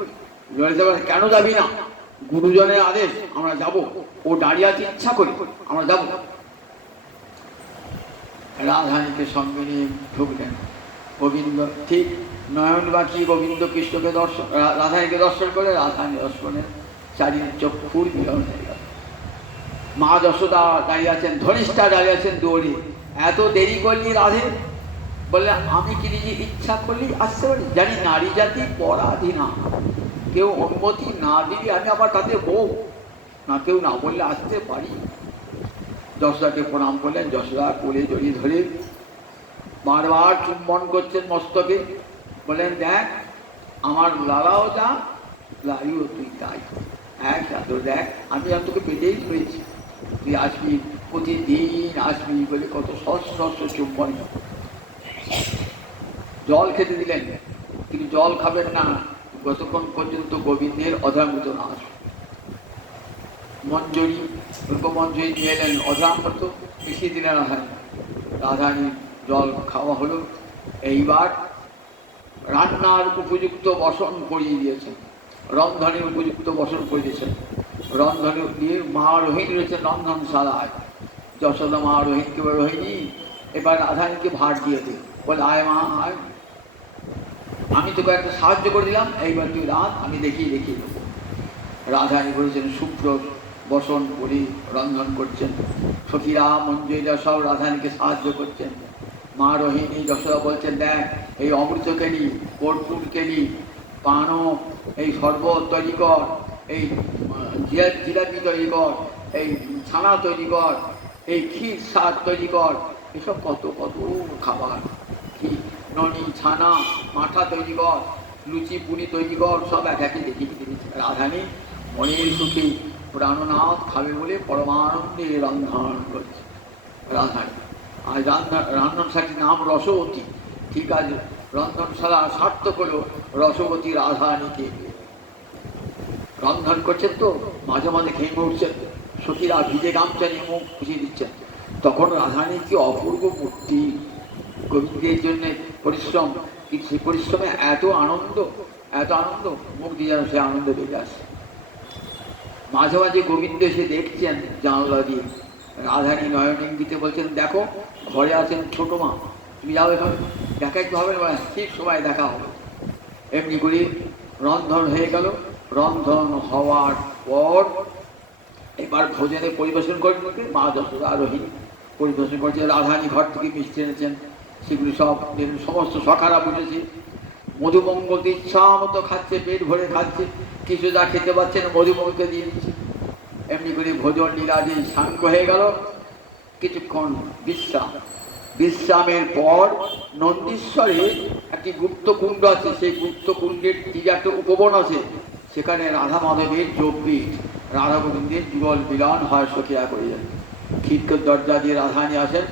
কেন যাবি না? গুরুজনের আদেশ, আমরা যাব। ও দাঁড়িয়ে আছে ইচ্ছা করি, আমরা যাব। রাধারানীকে সঙ্গে নিয়ে ঢুকলেন। গোবিন্দ ঠিক নয়ন বাকি গোবিন্দ কৃষ্ণকে দর্শন, রাধারানীকে দর্শন করে, রাধারানী দর্শনের চারিদিকে চক্ষুর মিলন হয়ে গেল। মা যশোদা দাঁড়িয়ে আছেন, ধনিষ্ঠা দাঁড়িয়ে আছেন দৌড়ে। এত দেরি করলি রাধে? বললে আমি কি নিজে ইচ্ছা করলেই আসতে পারি? জানি নারী জাতি পরাধীনা, কেউ অনুমতি না দিবি আমি আবার তাদের বউ না, কেউ না বললে আসতে পারি। যশোদাকে প্রণাম করলেন। যশোদা কোলে জড়িয়ে ধরে বারবার চুম্বন করছেন মস্তকে। বললেন দেখ আমার লালাও যা, লালিও তুই তাই, এক আদর দেখ, আমি আর তোকে পেটেই ধরেছি, তুই আসবি, প্রতিদিন আসবি বলে কত সহস্র চুম্বন। জল খেতে দিলেন, তিনি জল খাবেন না যতক্ষণ পর্যন্ত গোবিন্দের অধরামৃত না আসবে। মঞ্জরি রূপমঞ্জরি নিয়ে এলেন, অধরামৃত মিশিয়ে দিলেন রাধারানীর। জল খাওয়া হলো। এইবার রান্নার উপযুক্ত বসন করিয়ে দিয়েছেন, রন্ধনের উপযুক্ত বসন করে দিয়েছেন। রন্ধন দিয়ে মা রোহিণী রয়েছেন রন্ধনশালায়। যশোদা মা রোহিণীকে রোহিণী এবার রাধারানীকে ভার দিয়ে দিই, বলে আয় মা আয়, আমি তোকে একটা সাহায্য করে দিলাম, এইবার তুই রাত, আমি দেখিয়ে দেবো। রাধারানী বলেছেন শুভ্র বসন করে রন্ধন করছেন। সখীরা মঞ্জুরিরা সব রাধারানীকে সাহায্য করছেন। মা রোহিণী যশোদা বলছেন দেখ এই অমৃত কেলি, কর্পূর কেলি, পানও, এই শরবত তৈরি কর, এই জিলাপি তৈরি কর, এই ছানা তৈরি কর, এই ক্ষীর শাক তৈরি কর, এসব কত কত খাবার, ক্ষীর ননি ছানা মাঠা তৈরি কর, লুচি পুরি তৈরি কর, সব এক একে দেখিয়ে দিয়েছে। রাধারানী মনের সুখে প্রাণনাথ খাবে বলে পরমানন্দে রন্ধন করছে রাধারানী। আর রান্নার সাথে নাম রসবতী। ঠিক আছে, রন্ধনশালা সার্থক হলো রসবতী রাধারানীকে। রন্ধন করছেন তো মাঝে মাঝে ঘেমে উঠছেন, সখীরা ভিজে গামছা নিয়ে মুখ পুষিয়ে দিচ্ছেন। তখন রাধারানী কি অপূর্ব মূর্তি, গোবিন্দের জন্য পরিশ্রম, কিন্তু সেই পরিশ্রমে এত আনন্দ, এত আনন্দ, মুখ দিয়ে যেন সে আনন্দ বেড়ে আসে। মাঝে মাঝে গোবিন্দ এসে দেখছেন জানলা দিয়ে, রাধারানী নয়ন ইঙ্গিতে বলছেন, দেখো ঘরে আছেন ছোট মা, তুমি যাও এখানে, দেখা একটু হবে না, ঠিক সময় দেখা হবে। এমনি করে রন্ধন হয়ে গেল। রন্ধন হওয়ার পর এবার ভোজনে পরিবেশন করবে মা যশোদা রোহিণী পরিবেশন করছে। রাধারানী ঘর থেকে মিষ্টি এনেছেন, সেগুলি সব সমস্ত সখারা বুঝেছে। মধুমঙ্গল ইচ্ছা মতো খাচ্ছে, পেট ভরে খাচ্ছে, কিছু যা খেতে পারছেন মধুমঙ্গলকে দিয়ে দিচ্ছে। এমনি করে ভোজন লীলাজে সাঙ্গ হয়ে গেল। কিছুক্ষণ বিশ্রাম, বিশ্রামের পর নন্দীশ্বরে একটি গুপ্তকুণ্ড আছে, সেই গুপ্তকুণ্ডের তীরে একটা উপবন আছে, সেখানে রাধা মাধবের যোগপীঠ, রাধা গোবিন্দের যুগল মিলন হয় সখীরা করে যায়। খিড়কের দরজা দিয়ে রাধারানী আসেন,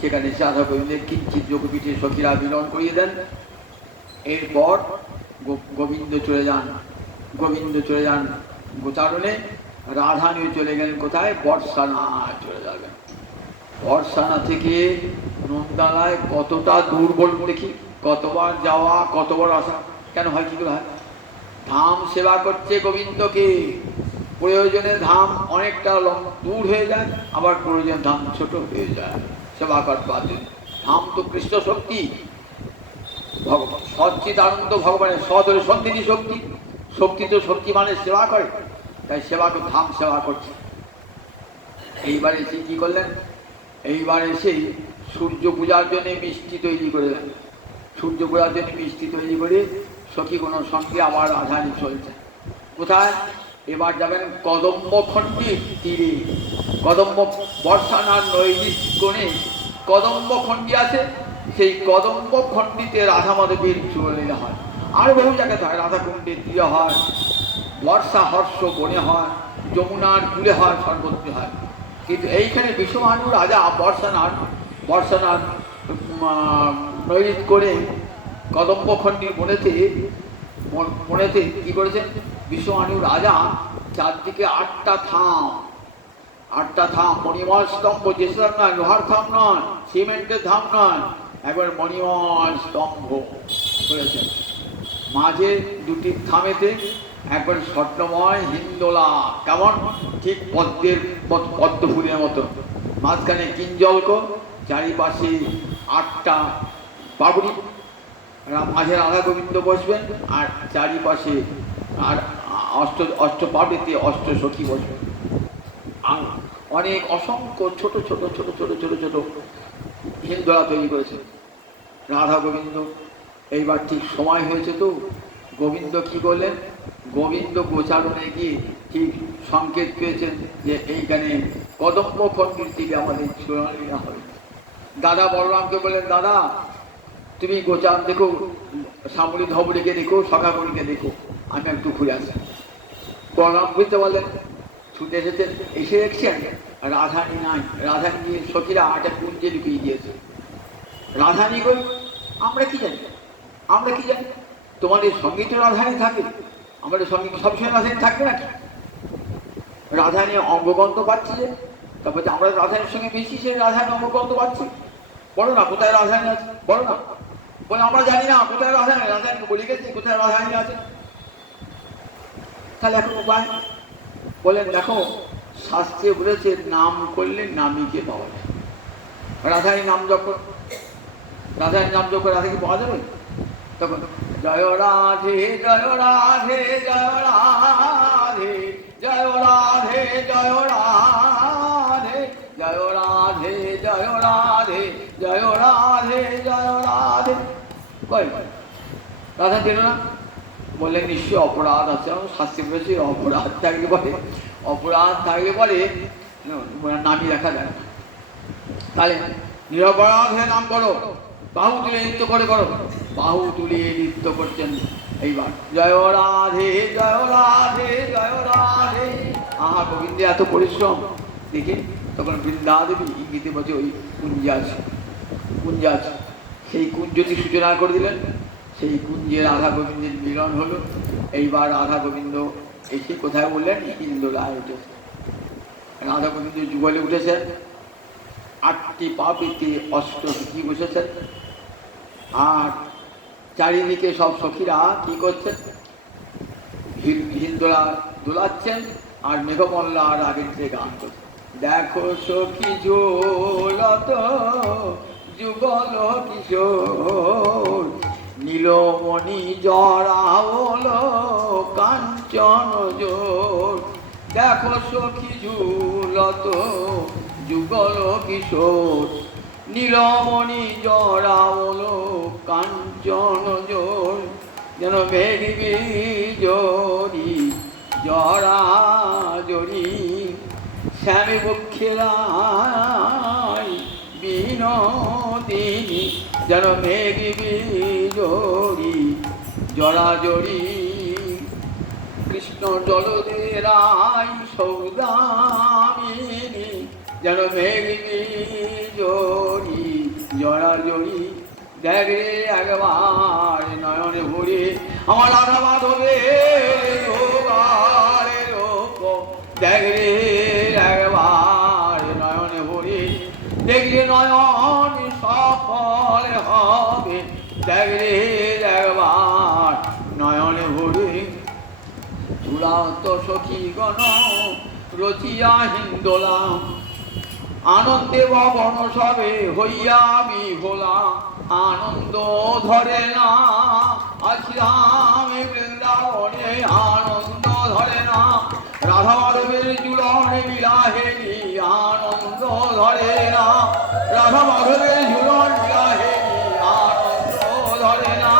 সেখানে রাধা গোবিন্দের কিঞ্চিত যোগপীঠে সখীরা মিলন করিয়ে দেন। এরপর গোবিন্দ চলে যান গোচারণে, রাধারানী চলে গেলেন কোথায়, বর্ষানা চলে যাবেন। বর্ষানা থেকে নন্দালয় কতটা দূর বলুন দেখি, কতবার যাওয়া কতবার আসা, কেন হয়, কি করে হয়? ধাম সেবা করছে গোবিন্দকে, প্রয়োজনে ধাম অনেকটা দূর হয়ে যায়, আবার প্রয়োজনে ধাম ছোট হয়ে যায় সেবা করবার জন্য। ধাম তো কৃষ্ণ শক্তি, সচ্চিদানন্দ ভগবানের সদরে সন্ধিনী শক্তি, শক্তি তো শক্তি মানে সেবা করে, তাই সেবা তো ধাম সেবা করছে। এইবার এসে কি করলেন, এইবার এসেই সূর্য পূজার জন্য মিষ্টি তৈরি করে দেন। সূর্য পূজার জন্য মিষ্টি তৈরি করে সখী কোনো সঙ্গে আবার রাধারানী চলছে কোথায়, এবার যাবেন কদম্বখণ্ডীর তীরে। কদম্ব বর্ষানার নৈরিত কোণে কদম্বখণ্ডী আছে, সেই কদম্বখণ্ডীতে রাধা মাধবের চূড়লীলা হয়। আর বহু জায়গায় হয়, রাধাকুণ্ডের তীরে হয়, বর্ষা হর্ষ বনে হয়, যমুনার কূলে হয়, সর্বত্র হয়। কিন্তু এইখানে বিশ্বভানু রাজা বর্ষানার নৈরিত করে কদম্বখণ্ডীর বনেতে কি করেছেন, বিশ্বভানু রাজা চারদিকে আটটা থাম, মণিময় স্তম্ভ, যেসব নয়, লোহার থাম নয়, সিমেন্টের ধাম নয়, একবার মণিময় স্তম্ভ করেছেন। মাঝে দুটি থামেতে একবার স্বর্ণময় হিন্দোলা, কেমন, ঠিক পদ্ম ফুলের মতো, মাঝখানে কিঞ্জলক, চারিপাশে আটটা পাবড়ি, মাঝে রাধা গোবিন্দ বসবেন, আর চারিপাশে আর অষ্ট পাবড়িতে অষ্ট সখী বসবেন। আর অনেক অসংখ্য ছোট ছোট ছোট ছোট ছোট ছোট হিন্দোলা তৈরি করেছে রাধা গোবিন্দ। এইবার ঠিক সময় হয়েছে তো, গোবিন্দ কি করলেন, গোবিন্দ গোচারণে গিয়ে ঠিক সংকেত পেয়েছেন যে এইখানে কদম্বখণ্ডীর থেকে আমাদের চূড়ালীলা হবে। দাদা বলরামকে বললেন, দাদা তুমি গোচারণ দেখো, শ্যামলী ধবরীকে দেখো, সখাগণীকে দেখো, আমি একটু ঘুরে আসি। বলরাম বুঝতে বললেন, ছুটে এসেছেন, এসে দেখছেন রাধারানী নাই। রাধারানী সখীরা একটা কুঞ্জে লুকিয়ে দিয়েছে। রাধারানী কই, আমরা কি জানি, তোমাদের সঙ্গে তো রাধারানী থাকে, আমাদের সঙ্গে সবসময় রাধারানী থাকবে নাকি? রাধারানী অঙ্গগন্ধ পাচ্ছি যে, তারপর আমরা রাধারানীর সঙ্গে মিশি, সে রাধারানী অঙ্গগন্ধ পাচ্ছি, বলো না কোথায় রাধারানী আছে, বলো না। বলে আমরা জানি না কোথায় রাধারানী, রাধারানীকে বলে গেছি কোথায় রাধারানী আছে। তাহলে এখন উপায় বলেন, দেখো শাস্ত্রে বলেছে নাম করলে নামীকে পাওয়া যায়। রাধারানী নাম যখন রাধাকে পাওয়া যাবে, তখন জয় রাধে জয় রাধে জয় রাধে জয় রাধে জয় রাধে জয় রাধে জয় রাধে জয় রাধে জয় রাধে, কই রাধা চেন না? বললেন নিশ্চয় অপরাধ আছে, শাস্তি বলেছে অপরাধ থাকলে পরে নামই রাখা যায় না। তাহলে নিরপরাধ হয়ে নাম করো, বাহু তুলে নৃত্য করো, বাহু তুলিয়ে নৃত্য করছেন। এইবার জয় রাধে জয় রাধে জয় রাধে, আহা গোবিন্দে এত পরিশ্রম দেখে তখন বৃন্দাদেবী ইঙ্গিতে বলছে ওই কুঞ্জ আছে, সেই কুঞ্জটি সূচনা করে দিলেন। সেই কুঞ্জে রাধা গোবিন্দের মিলন হলো। এইবার রাধা গোবিন্দ এসে কোথায় বললেন? হিন্দোলায় উঠেছে। রাধা গোবিন্দ যুগলে উঠেছেন, 8টি পা পেতে অষ্টসখী বসেছেন, আর চারিদিকে সব সখীরা কি করছেন? হিন্দোলা দোলাচ্ছেন আর মেঘমল্লার আগের যে গান করছেন। দেখো সখী ঝোলত যুগল কিশোর, নীলমণি জড়াওল কাঞ্চন জোর। দেখো সখী ঝুলত যুগল কিশোর, নীলমণি জড়াওল কাঞ্চন জোর। যেন মেঘবি জড়ি জড়া জড়ি, শ্যামী বক্ষেরাই বিনোদিনী। যেন মেঘবি জড়ি জড়া জড়ি, কৃষ্ণ জলদেরাই সৌদামিনী। যেন মেঘবি জড়ি জড়া জড়ি। দেখ রে একবার নয়নে ভরে আমার রাধা মাধবের লোক। দেখ রে একবার নয়নে ভরে, দেখলে নয়ন সফল হবে। দেখ রে একবার নয়নে ভরে। চূড়ান্ত সখীগণ রচিয়া হিন্দোলা, আনন্দে ভবন সবে হইয়া বিভোলা। আনন্দ ধরে না আছিলাম বৃন্দাবনে, আনন্দ ধরে না রাধা মাধবের জুলনে বিলাহেনি। আনন্দ ধরে না রাধা মাধবের জুলন বিলাহেনি, আনন্দ ধরে না।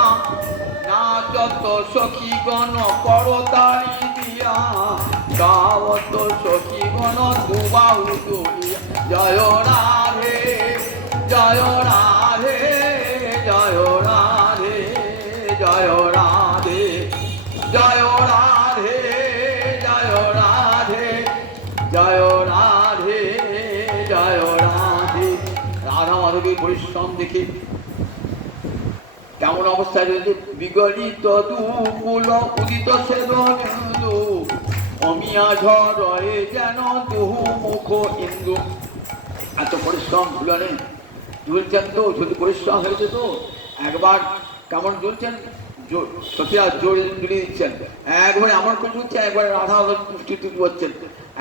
নাচত সখীগণ করতালি দিয়া, গাওত সখীগণ দুবাহু তুলিয়া। জয় রাধে জয় রাধে জয় রাধে জয় রাধে জয় রাধে জয় রাধে জয় রাধে জয় রাধে। রাধা মাধবীর পরিশ্রম দেখে কেমন অবস্থায় রয়েছে? বিগলিত দুকুল উদিত সেদু, অমিয়া ঝড়ে যেন দুহু মুখ ইন্দু। এত পরিশ্রম ঝুলনে ঝুলছেন তো, যদি পরিশ্রম হয়েছে তো একবার কেমন ঝুলছেন, সখীরা জোরে ঝুলিয়ে দিচ্ছেন। একবারে আমার করে ঝুলছে, একবারে রাধা পুষ্টি করছেন,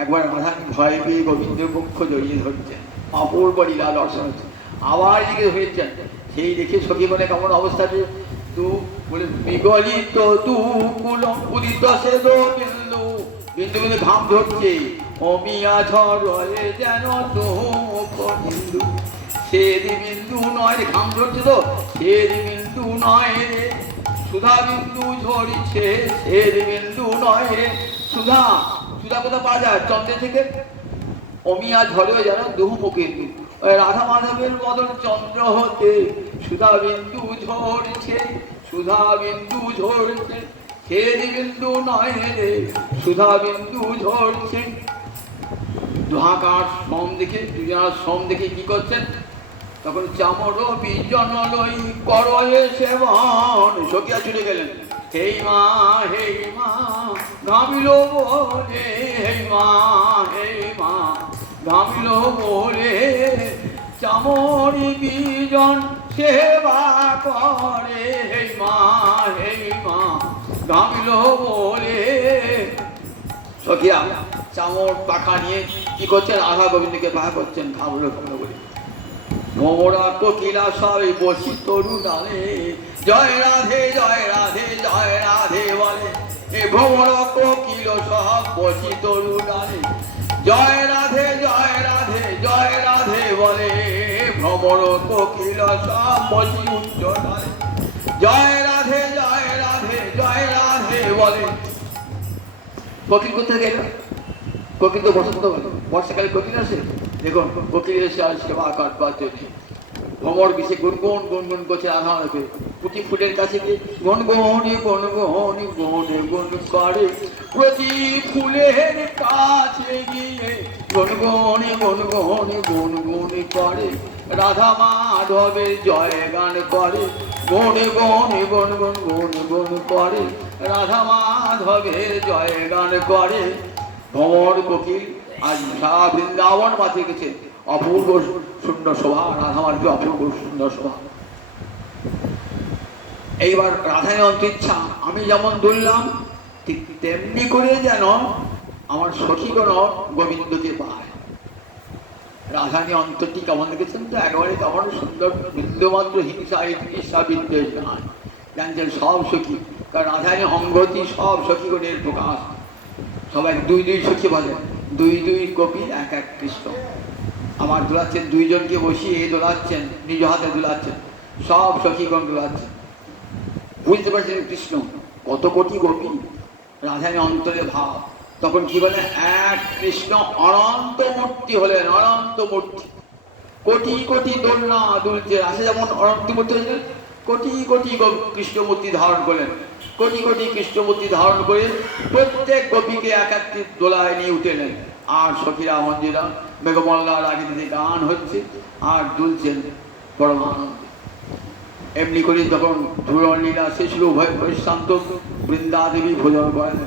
একবার রাধা ভয় পেয়ে গোবিন্দের পক্ষ জড়িয়ে ধরছেন। অপূর্ব লীলা দর্শন হচ্ছে। আবার দিকে হয়েছেন, সেই দেখে সখী বলে কেমন অবস্থাতে তু বলে বিগলিত দুকুল উদিত সেদ বিন্দু। বিন্দু বিন্দু ঘাম ধরছে, অমিয়া ঝড়ে যেন মুখ হিন্দু। সেদি বিন্দু নয় রে, ঘাম ধরছে তো, সেদি বিন্দু নয় রে, সুধা বিন্দু ঝরছে। সেদি বিন্দু নয় রে, সুধা। সুধা কোথা পাওয়া যায়? চন্দ্রের থেকে। অমিয়া ঝড়ে যেন দুহু মুখ হিন্দু। রাধা মাধবের মদন চন্দ্র হতে সুধা বিন্দু ঝরছে, সুধা বিন্দু ঝরছে। সেদি বিন্দু নয় রে, সুধা বিন্দু ঝরছে। দুহাকার শ্রম দেখে, দুজনার শ্রম দেখে কি করছেন? তখন চামর বিজন লই করলে সেবন। সখিয়া ছুটে গেলেন, হেই মা ঘামিল বলে, হেই মা ঘামিল বলে। চামরি বিজন সেবা করে, হেই মা ঘামিল বলে। সখিয়া চামর পাখা নিয়ে কি করছেন? রাধা গোবিন্দকে পাখা করছেন, ঘামলো ঘামলো বলে। ভ্রমরা কোকিলা সবে বসি তরু ডালে, জয় রাধে জয় রাধে জয় রাধে বলে। এ ভ্রমর কোকিল সব বসি তরু ডালে, জয় রাধে জয় রাধে জয় রাধে বলে। ভ্রমর কোকিল সব বসি উচ্চ ডালে, জয় রাধে জয় রাধে জয় রাধে বলে। কোকিল কোথায় গেল? কোকিল তো বসন্তকালে, বর্ষাকালে কোকিল আসে। দেখুন কোকিল এসে আর সেবা কাটবার জন্য ভ্রমর বিষে গুনগুন গুনগুন করছে রাধা মাধবকে। পুঁটি ফুলের কাছে গিয়ে গন গনে গন গনে গনে গন করে, প্রতি ফুলের কাছে গিয়ে গন গনে গন গনে গন গনে করে, রাধা মাধবের জয় গান করে, গনে গনে গন গন গন গন করে, রাধা মাধবের জয় গান করে। ভ্রমর কোকিল আজ সারা বৃন্দাবন মাথে গেছে, অপূর্ব সুন্দর শোভা, রাধা মাধবের অপূর্ব সুন্দর শোভা। এইবার রাধায় অন্তরিচ্ছা আমি যেমন দুললাম, ঠিক তেমনি করে যেন আমার সখীগণ গোবিন্দকে পায়। রাধানী অন্তরটি কেমন দেখেছেন তো, একেবারে কেমন সুন্দর, বিন্দুমাত্র হিংসা ঈর্ষা বিদ্বেষ নয়। জানছেন সব সখী, কারণ রাধানী অঙ্গতি সব সখীগণের প্রকাশ। সবাই দুই দুই সখী বলে, দুই দুই গোপী এক এক কৃষ্ণ। আমার দোলাচ্ছেন, দুইজনকে বসিয়ে দোলাচ্ছেন, নিজ হাতে দোলাচ্ছেন, সব সখীগণ দোলাচ্ছেন। বুঝতে পারছেন কৃষ্ণ কত কোটি গোপী, রাধানী অন্তরে ভাব। তখন কি বলে, এক কৃষ্ণ অনন্ত মূর্তি হলেন, অনন্ত মূর্তি। কোটি কোটি দোলনা দুলছে, রাসে যেমন অনন্ত মূর্তি হয়েছিলেন, কোটি কোটি কৃষ্ণমূর্তি ধারণ করলেন, কোটি কোটি কৃষ্ণমূর্তি ধারণ করে প্রত্যেক গোপীকে এক একটি দোলায় নিয়ে উঠেলেন। আর সখীরা মন্দিরা মেঘমল্লার আগে দিকে গান হচ্ছে আর দুলছেন পরমানন্দে। এমনি করে যখন ধুরণ লীলা শেষ হল, উভয় পরিশ্রান্ত, বৃন্দাদেবী ভোজন করেন।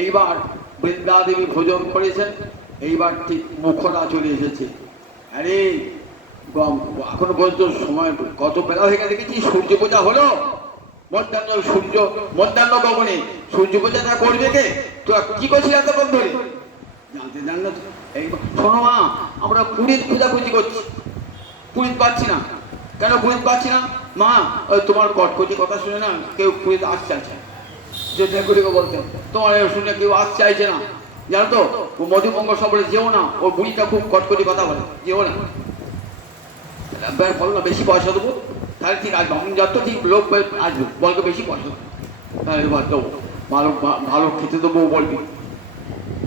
এইবার বৃন্দাদেবী ভোজন করেছেন, এইবার ঠিক মুখরা চলে এসেছে। আরে এখনো পর্যন্ত সময় কত বেলা হয়ে গেছে দেখেছি, সূর্য পূজা হলো, মধ্যাহ্ন সূর্য মধ্যাহ্ন গগনে সূর্য পূজাটা করবে কে? তো কি করছিল এতক্ষণ ধরে? জানতে জান না। এইবার শোনো মা, আমরা পুরীর খোঁজাখুঁজি করছি, পুরীত পাচ্ছি না। কেন পুরীত পাচ্ছি না মা? ওই তোমার কটকটি কথা শুনে না কেউ পুরীতে আসতে চাইছে, যেটা করে বলতেন, তোমার শুনে কেউ আসতে চাইছে না, জানো তো? ও মধুমঙ্গল সবরে যেও না, ও বুড়িটা খুব কটকটি কথা বলে, যেও না। বলো না বেশি পয়সা দেবো, তাহলে ঠিক আসবো, আমি যত ঠিক লোক আসবো, বলতো বেশি পয়সা দেবো, তাহলে দেবো, ভালো ভালো খেতে দেবো বলবি।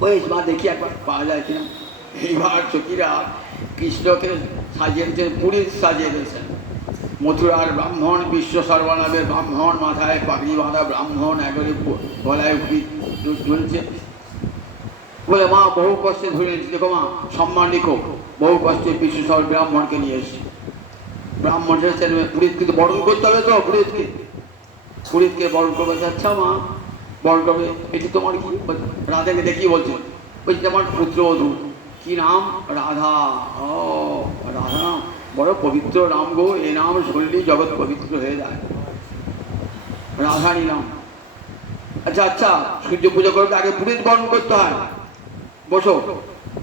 ওই মা দেখি একবার পাওয়া যায় কিনা। এইবার সখীরা কৃষ্ণকে সাজিয়েছেন, পুরীর সাজিয়ে দিয়েছেন। মথুরার ব্রাহ্মণ, বিশ্ব সর্বনামের ব্রাহ্মণ, মাথায় পাগড়ি বাঁধা ব্রাহ্মণ, একবারে গলায় ঝুলছে। বলে মা বহু কষ্টে ধরে নিয়েছি, দেখো মা সম্মান রেখো, বহু কষ্টে বিশ্ব সর্ব ব্রাহ্মণকে নিয়ে এসেছি। ব্রাহ্মণ পুরীতকে তো বরণ করতে হবে, তো পুরীতকে বরণ করবে। আচ্ছা মা বরণ করবে, এটি তোমার কি? রাধাকে দেখি বলছে, বলছে আমার পুত্রবধূ, কি নাম? রাধা। ও রাধা নাম বড় পবিত্র নাম গো, এ নাম শুনলেই জগৎ পবিত্র হয়ে যায়, রাধা নিলাম। আচ্ছা আচ্ছা, সূর্য পুজো করতে আগে পুরীত বরণ করতে হয়, বসো।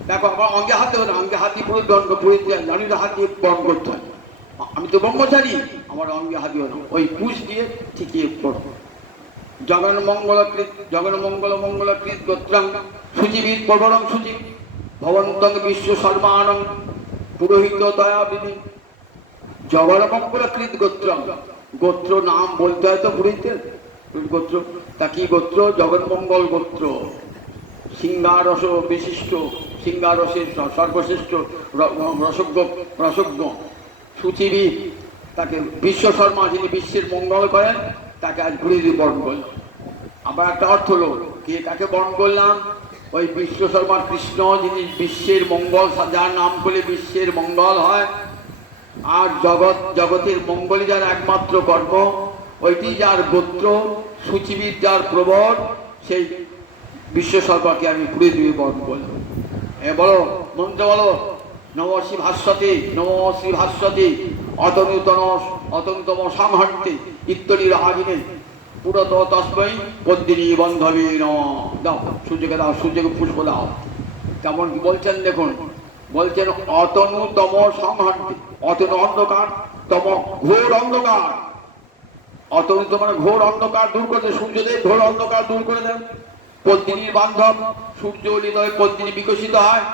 দেখো আমার অঙ্গে হাত দেবো না, অঙ্গে হাত দিয়ে পুরীত বরণ, পুরীত জানি হাত দিয়ে বরণ করতে হয়। আমি তো ব্রহ্মচারী, আমার অঙ্গে হাত দিও না, ওই পুষ দিয়ে ঠিকিয়ে পড়ো। জগন মঙ্গলকৃত গোত্রং শুচিবিদ প্রবরং শুচি ভবন্তং বিশ্ব সর্বানং পুরোহিত দয়াবিধি। জগন্মঙ্গলকৃত গোত্রং, গোত্র নাম বলতে হয় তো পুরীতের গোত্র, তা কি গোত্র? জগন্মঙ্গল গোত্র, সিংহারস বিশিষ্ট, সিংহারসের সর্বশ্রেষ্ঠ রসজ্ঞ সুচিবিদ, তাকে বিশ্ব শর্মা, যিনি বিশ্বের মঙ্গল করেন, তাকে আজ ঘুরে দিয়ে বরণ করলাম। আবার একটা অর্থ হলো কে তাকে বরণ করলাম? ওই বিশ্ব শর্মা কৃষ্ণ, যিনি বিশ্বের মঙ্গল, যার নাম করলে বিশ্বের মঙ্গল হয়। আর জগতের মঙ্গলই যার একমাত্র কর্ম, ওইটি যার গোত্র, সুচিবিদ যার প্রবর, সেই বিশ্ব শর্মাকে আমি ঘুরে দিয়ে বরণ করলাম। বলো মন্ত্র বলো, নম শ্রী ভাস্বতী, নম শ্রী ভাস্বতী, অতনুতম সংহর্তে ইত্তরি রাগিনে পুরত তস্মৈ পদ্মিনী বন্ধবী নমঃ। দাও সূর্যকে, দাও সূর্যকে পুষ্প দাও। কেমন কি বলছেন দেখুন, বলছেন অতনুতম সংহর্তে, অতনু অন্ধকার, তম ঘোর অন্ধকার, অতনুত মানে ঘোর অন্ধকার দূর করে দেন, সূর্যদেব ঘোর অন্ধকার দূর করে দেন। পদ্মিনীর বান্ধব, সূর্য উদিত হয় পদ্মিনী বিকশিত হয়,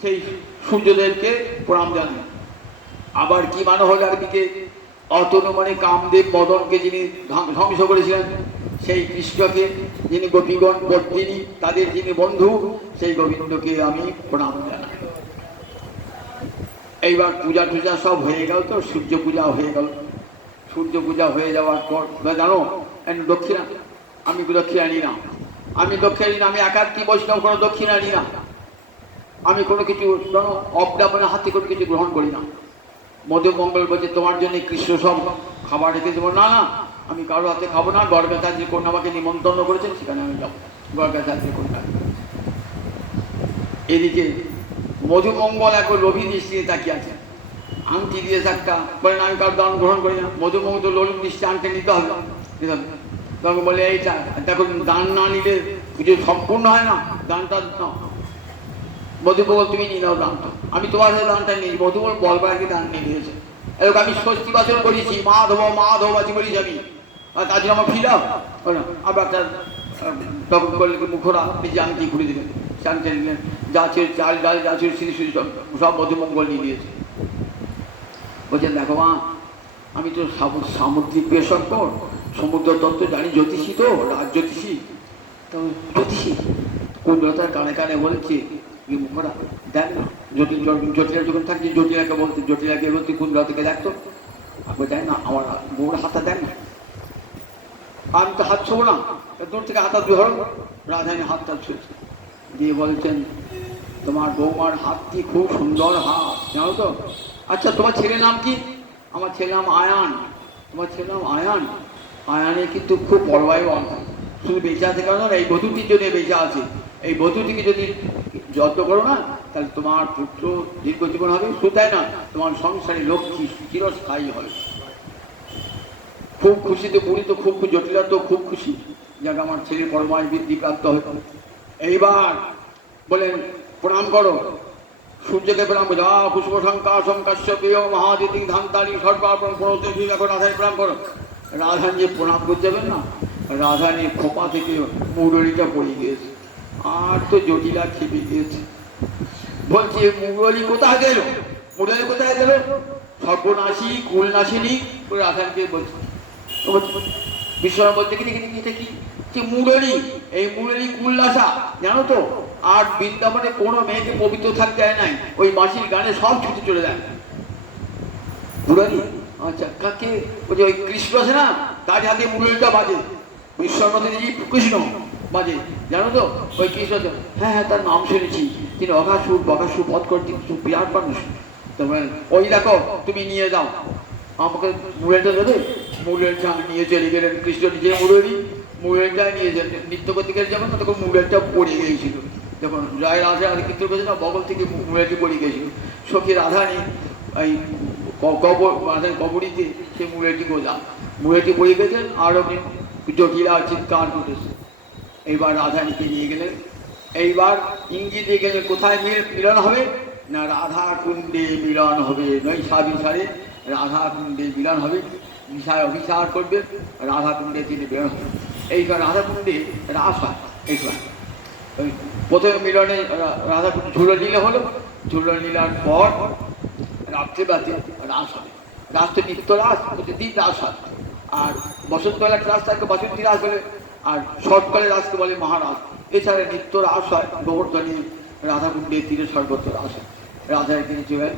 সেই সূর্যদেবকে প্রণাম জানান। আবার কি মানে হল একদিকে অতনু মানে কামদেব মদনকে যিনি ধ্বংস করেছিলেন, সেই কৃষ্ণকে, যিনি গোপীগণ পদ্মিনী তাদের যিনি বন্ধু, সেই গোবিন্দকে আমি প্রণাম জানাই। এইবার পূজা টুজা সব হয়ে গেল, তো সূর্য পূজা হয়ে গেল। সূর্য পূজা হয়ে যাওয়ার পর জানো দক্ষিণা, আমি দক্ষিণা নিই না, আমি দক্ষিণা নিই না, আমি একাত্তি বৈষ্ণব কোনো দক্ষিণা নিই না, আমি কোনো কিছু অবদাপনের হাতে কোনো কিছু গ্রহণ করি না। মধুমঙ্গল বলছে তোমার জন্য কৃষ্ণ সব খাবার রেখে দেবো, না না আমি কারো হাতে খাবো না, গর্গাচার যে কন্যা আমাকে নিমন্ত্রণ করেছেন সেখানে আমি যাবো, গর্গাচার যে কন্যা। এদিকে মধুমঙ্গল এখন রবি দৃষ্টিতে তাকিয়ে আছে, আংটি দিয়েছে একটা, বলেন আমি কারো দান গ্রহণ করি না। মধুমঙ্গল তো লোলুপ দৃষ্টি আংটি নিতে হবে, তখন বলে এইটা দেখুন দান না নিলে কিছু সম্পূর্ণ হয় না, দানটা নাও। মধুমঙ্গল তুমি নিয়ে নাও দানটা, আমি তোমার সাথে দানটা নিই। মধুমঙ্গল বলবার আগে দান নিয়ে নিয়েছে। এরকম আমি ষষ্ঠী বছর করেছি, মাধব মাধব আছে বলেছি আমি, আর তার জন্য আমার ফিরাও আবার একটা তখন করলে মুখরা নিজে আংটি ঘুরে দিলেন, শান্তি নিলেন, যা ছিল চাল ডাল যা ছিল শ্রী শ্রী সব মধুমঙ্গল নিয়ে নিয়েছে। বলছেন দেখো মা আমি তো সামুদ্রিক বেসর্ক, সমুদ্র তত্ত্ব জানি, জ্যোতিষী তো রাজ জ্যোতিষী, তো জ্যোতিষী কুণ্ডলতার কানে কানে বলছে মুখরা দেখ না, জটিলা যখন থাকছে জটিলাকে বলতে, জটিলাকে বলতে কুণ্ডলতাকে দেখতো, আপনি দেখ না আমার বউর হাতটা দেখ না, আমি তো হাত ছোবো না, দূর থেকে হাতটা ধরো। রাধানী হাতটা ছুঁয়েছে, দিয়ে বলছেন তোমার বৌমার হাতটি খুব সুন্দর হাত জানো তো, আচ্ছা তোমার ছেলের নাম কি? আমার ছেলের নাম আয়ান। তোমার ছেলের নাম আয়ান? আয়ানে কিন্তু খুব বড়বায়ু শুধু বেঁচে আছে, কারণ এই বধূটির জন্য বেঁচে আছে, এই বধূটিকে যদি যত্ন করো না তাহলে তোমার পুত্র দীর্ঘজীবন হবে, শুধু তাই না তোমার সংসারে লক্ষ্মী চিরস্থায়ী হবে। খুব খুশিতে বুড়ি তো খুব জটিলা তো খুব খুশি, যাকে আমার ছেলের পরমায় বৃদ্ধি প্রাপ্ত হবে। এইবার বলেন প্রণাম করো, সূর্যকে প্রণাম করো, পুষ্প শঙ্কা শঙ্কাশ্য প্রিয় মহাদিতি ধানতালি সর্বাপন প্রণতে এখন রাধায় প্রণাম করো। রাধান যে প্রণাম করতে যাবেন না, রাধানের খোপা থেকে মুরলিটা পড়ে গিয়েছে, আর তো জটিলা খেপে গিয়েছে, বলছে মুরলি কোথায় গেল, মুরলি কোথায় গেল, সর্বনাশী কুলনাশিনী রাধানকে বলছে। বিশ্বনাথ বলতে কি দেখি এটা কি, যে মুরলি, এই মুরলি কুলনাশা জানো তো, আর বৃন্দাবনে কোনো মেয়েকে পবিত্র থাকতে দেয় নাই, ওই বাঁশির গানে সব ছুটে চলে যায়। মুরলি আচ্ছা কাকে, ওই যে ওই কৃষ্ণ আছে না তার হাতে মুরলিটা বাজে, বিশ্বনাথ কৃষ্ণ বাজে জানো তো, ওই কৃষ্ণ, হ্যাঁ হ্যাঁ তার নাম শুনেছি, তিনি অঘাসুর বঘাসুর বধ করে তিনি বিরাট মানুষ, তোমার ওই দেখো তুমি নিয়ে যাও আমাকে মুরলিটা দেবে। মুরলিটা নিয়ে চলে গেলেন কৃষ্ণ, নিজে মুরলিটা নিয়ে যেতেন নৃত্য করতে গেলে যখন তখন মুরলিটা পড়ে গিয়েছিল, যখন জয় রাধা কীর্তন করেছে না বগল থেকে মুরলিটি পড়ে গিয়েছিল, সখী রাধা নেই এই কবরীতে সেই মুরলিটি গোলা, মুরলিটি পড়ে গেছেন আর আপনি জটিলা চিৎকার করতেছে। এইবার রাধানীকে নিয়ে গেলেন, এইবার ইঙ্গিত দিয়ে গেলেন কোথায় মিলন হবে না, রাধা কুণ্ডে মিলন হবে, নৈশাবিসারে রাধা কুণ্ডে মিলন হবে, বিষয় অভিসার করবে, রাধা কুণ্ডে তিনি বেরোন হবে। এইবার রাধা কুণ্ডে রাস হয়, এইবার ওই প্রথমে মিলনে রাধা কুণ্ড ঝুলো লীলা হলো, ঝুলো লীলার পর রাত্রিবাদে রাস হবে, রাস তো নিত্য রাস, প্রতিদিন রাস হয়, আর বসন্তকালে একটা রাস থাকে বসন্তী রাস বলে, আর শরৎকালে রাসকে বলে মহারাস। এছাড়া নিত্য রাস হয় গোবর্ধনী রাধাকুণ্ডে তীরে সর্বত্র রাস হয়, রাধার কিনেছি হয়।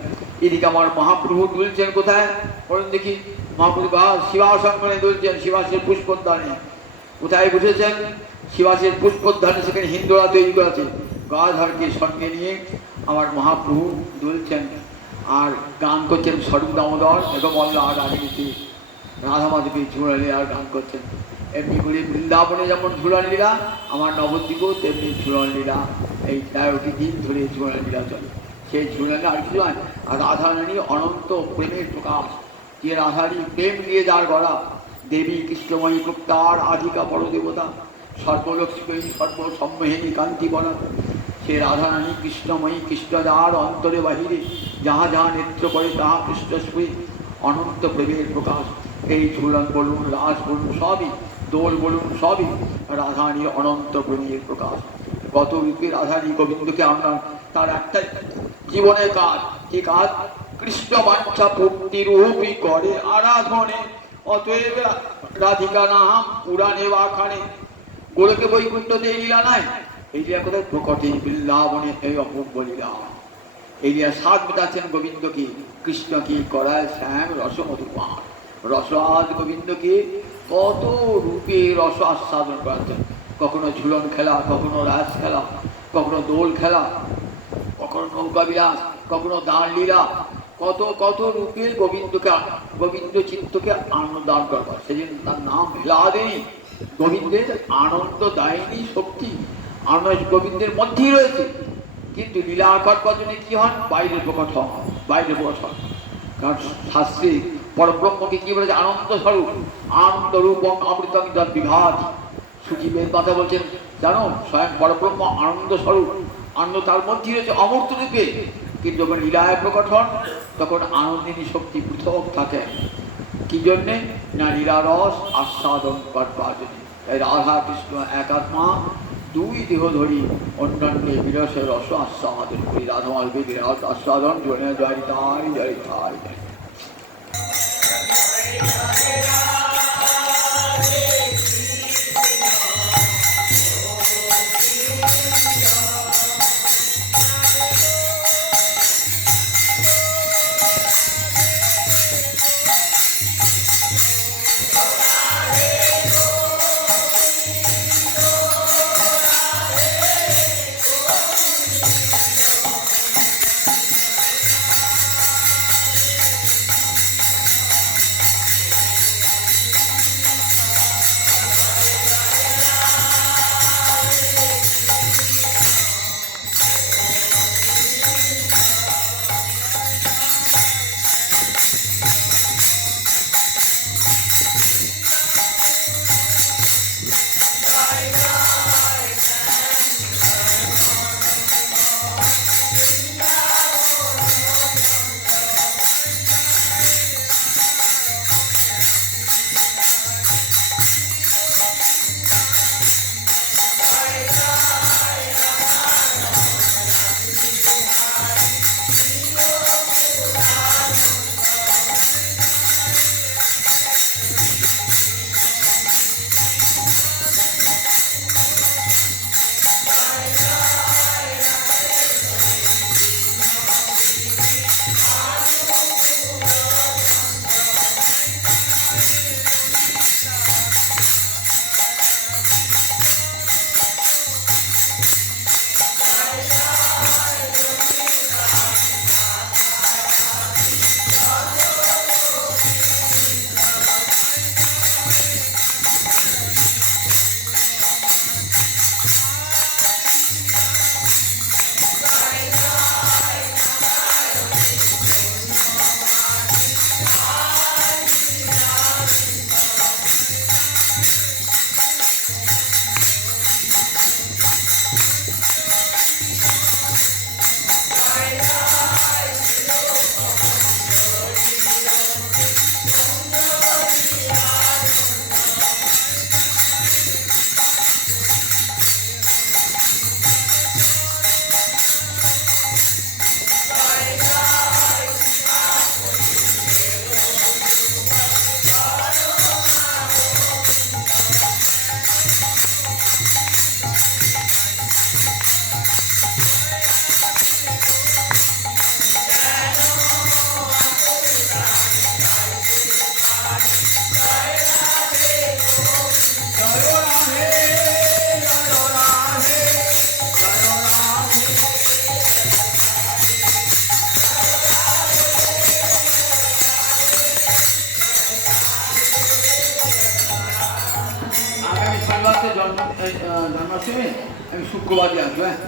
এদিকে আমার মহাপ্রভু দুলছেন কোথায় বলুন দেখি, মহাপ্রভু শিবাসনে দুলছেন, শিবাসের পুষ্পোদ্যানে কোথায় বসেছেন, শিবাসের পুষ্পোদ্যানে, সেখানে হিন্দুরা তৈরি করেছে, গাধারকে সঙ্গে নিয়ে আমার মহাপ্রভু দুলছেন আর গান করছেন স্বরূপ দামোদর এবং মল্লাহ রাজনীতি রাধা মাধবী ঝুলান লীলার গান করছেন। এমনি করে বৃন্দাবনে যেমন ঝুলান লীলা, আমার নবদ্বীপেও তেমনি ঝুলান লীলা, এই 13টি দিন ধরে ঝুলান লীলা চলে। সেই ঝুলানে আর কিছু নয়, আর রাধারানী অনন্ত প্রেমের প্রকাশ, যে রাধারী প্রেম নিয়ে যার গড়া, দেবী কৃষ্ণময়ী গুপ্তার আধিকা পরদেবতা, সর্বলক্ষ্মী সর্বসম্মোহিনী কান্তি বনা, সে রাধারানী কৃষ্ণময়ী কৃষ্ণদার অন্তরে বাহিরে যাহা যাহা নেত্র করে তাহা কৃষ্ণ সুই অনন্ত প্রেমের প্রকাশ। এই ঝুলন বলুন, রাস বলুন, সবই দোল বলুন, সবই রাধারানীর অনন্ত প্রেমের প্রকাশ। গত রূপে রাধারানী গোবিন্দকে আমরা তার একটা জীবনের কাজ, কি কাজ, কৃষ্ণ বাঞ্ছা পূর্তিরূপী করে আরাধনে, অতএব রাধিকা নাম পুরাণে বাখানে, গোলকে বৈকুণ্ঠ দিয়ে লীলা নাই, এই লীলা কোথায় প্রকটে বৃন্দাবনে, এই অপূর্ব লীলা। এই লীলা সাত মেটাচ্ছেন গোবিন্দকে, কৃষ্ণকে করায় শ্যাম রস মধুপান, রসরাজ গোবিন্দকে কত রূপে রস আস্বাদন করাতেন। কখনো ঝুলন খেলা, কখনো রাস খেলা, কখনো দোল খেলা, কখনো নৌকা বিলাস, কখনো দাঁড় লীলা, কত কত রূপে গোবিন্দকে গোবিন্দ চিত্তকে আনন্দ দান করবার। সেদিন তার নাম ভেলাদেই। গোবিন্দের আনন্দ দায়িনী শক্তি আনন্দ গোবিন্দের মধ্যেই রয়েছে, কিন্তু লীলা আকার কজনে কি হন? বাইরে প্রকট হন, বাইরে প্রকট হন। কারণ শাস্ত্রে পরব্রহ্মকে কি বলেছে? আনন্দ স্বরূপ, আনন্দ রূপং অমৃতং তদ বিভাতি। সুজীবের কথা বলছেন, জানো স্বয়ং পরব্রহ্ম আনন্দ স্বরূপ, আনন্দ তার মধ্যেই রয়েছে অমূর্ত রূপে। কিন্তু যখন লীলায় প্রকট হন তখন আনন্দিনী শক্তি পৃথক থাকে। কি জন্যে? না লীলারস আস্বাদন করবার জন্য। তাই রাধা কৃষ্ণ একাত্মা, দুই দেহ ধরি অন্যান্য বিরসের রস আস্বাদন করি। রাধা মাধবের বিরাট আস্বাদন জনে জয় তাই জয় তাই জয়। জন্মাষ্টমী আমি শুক্রবারই আসবো। হ্যাঁ।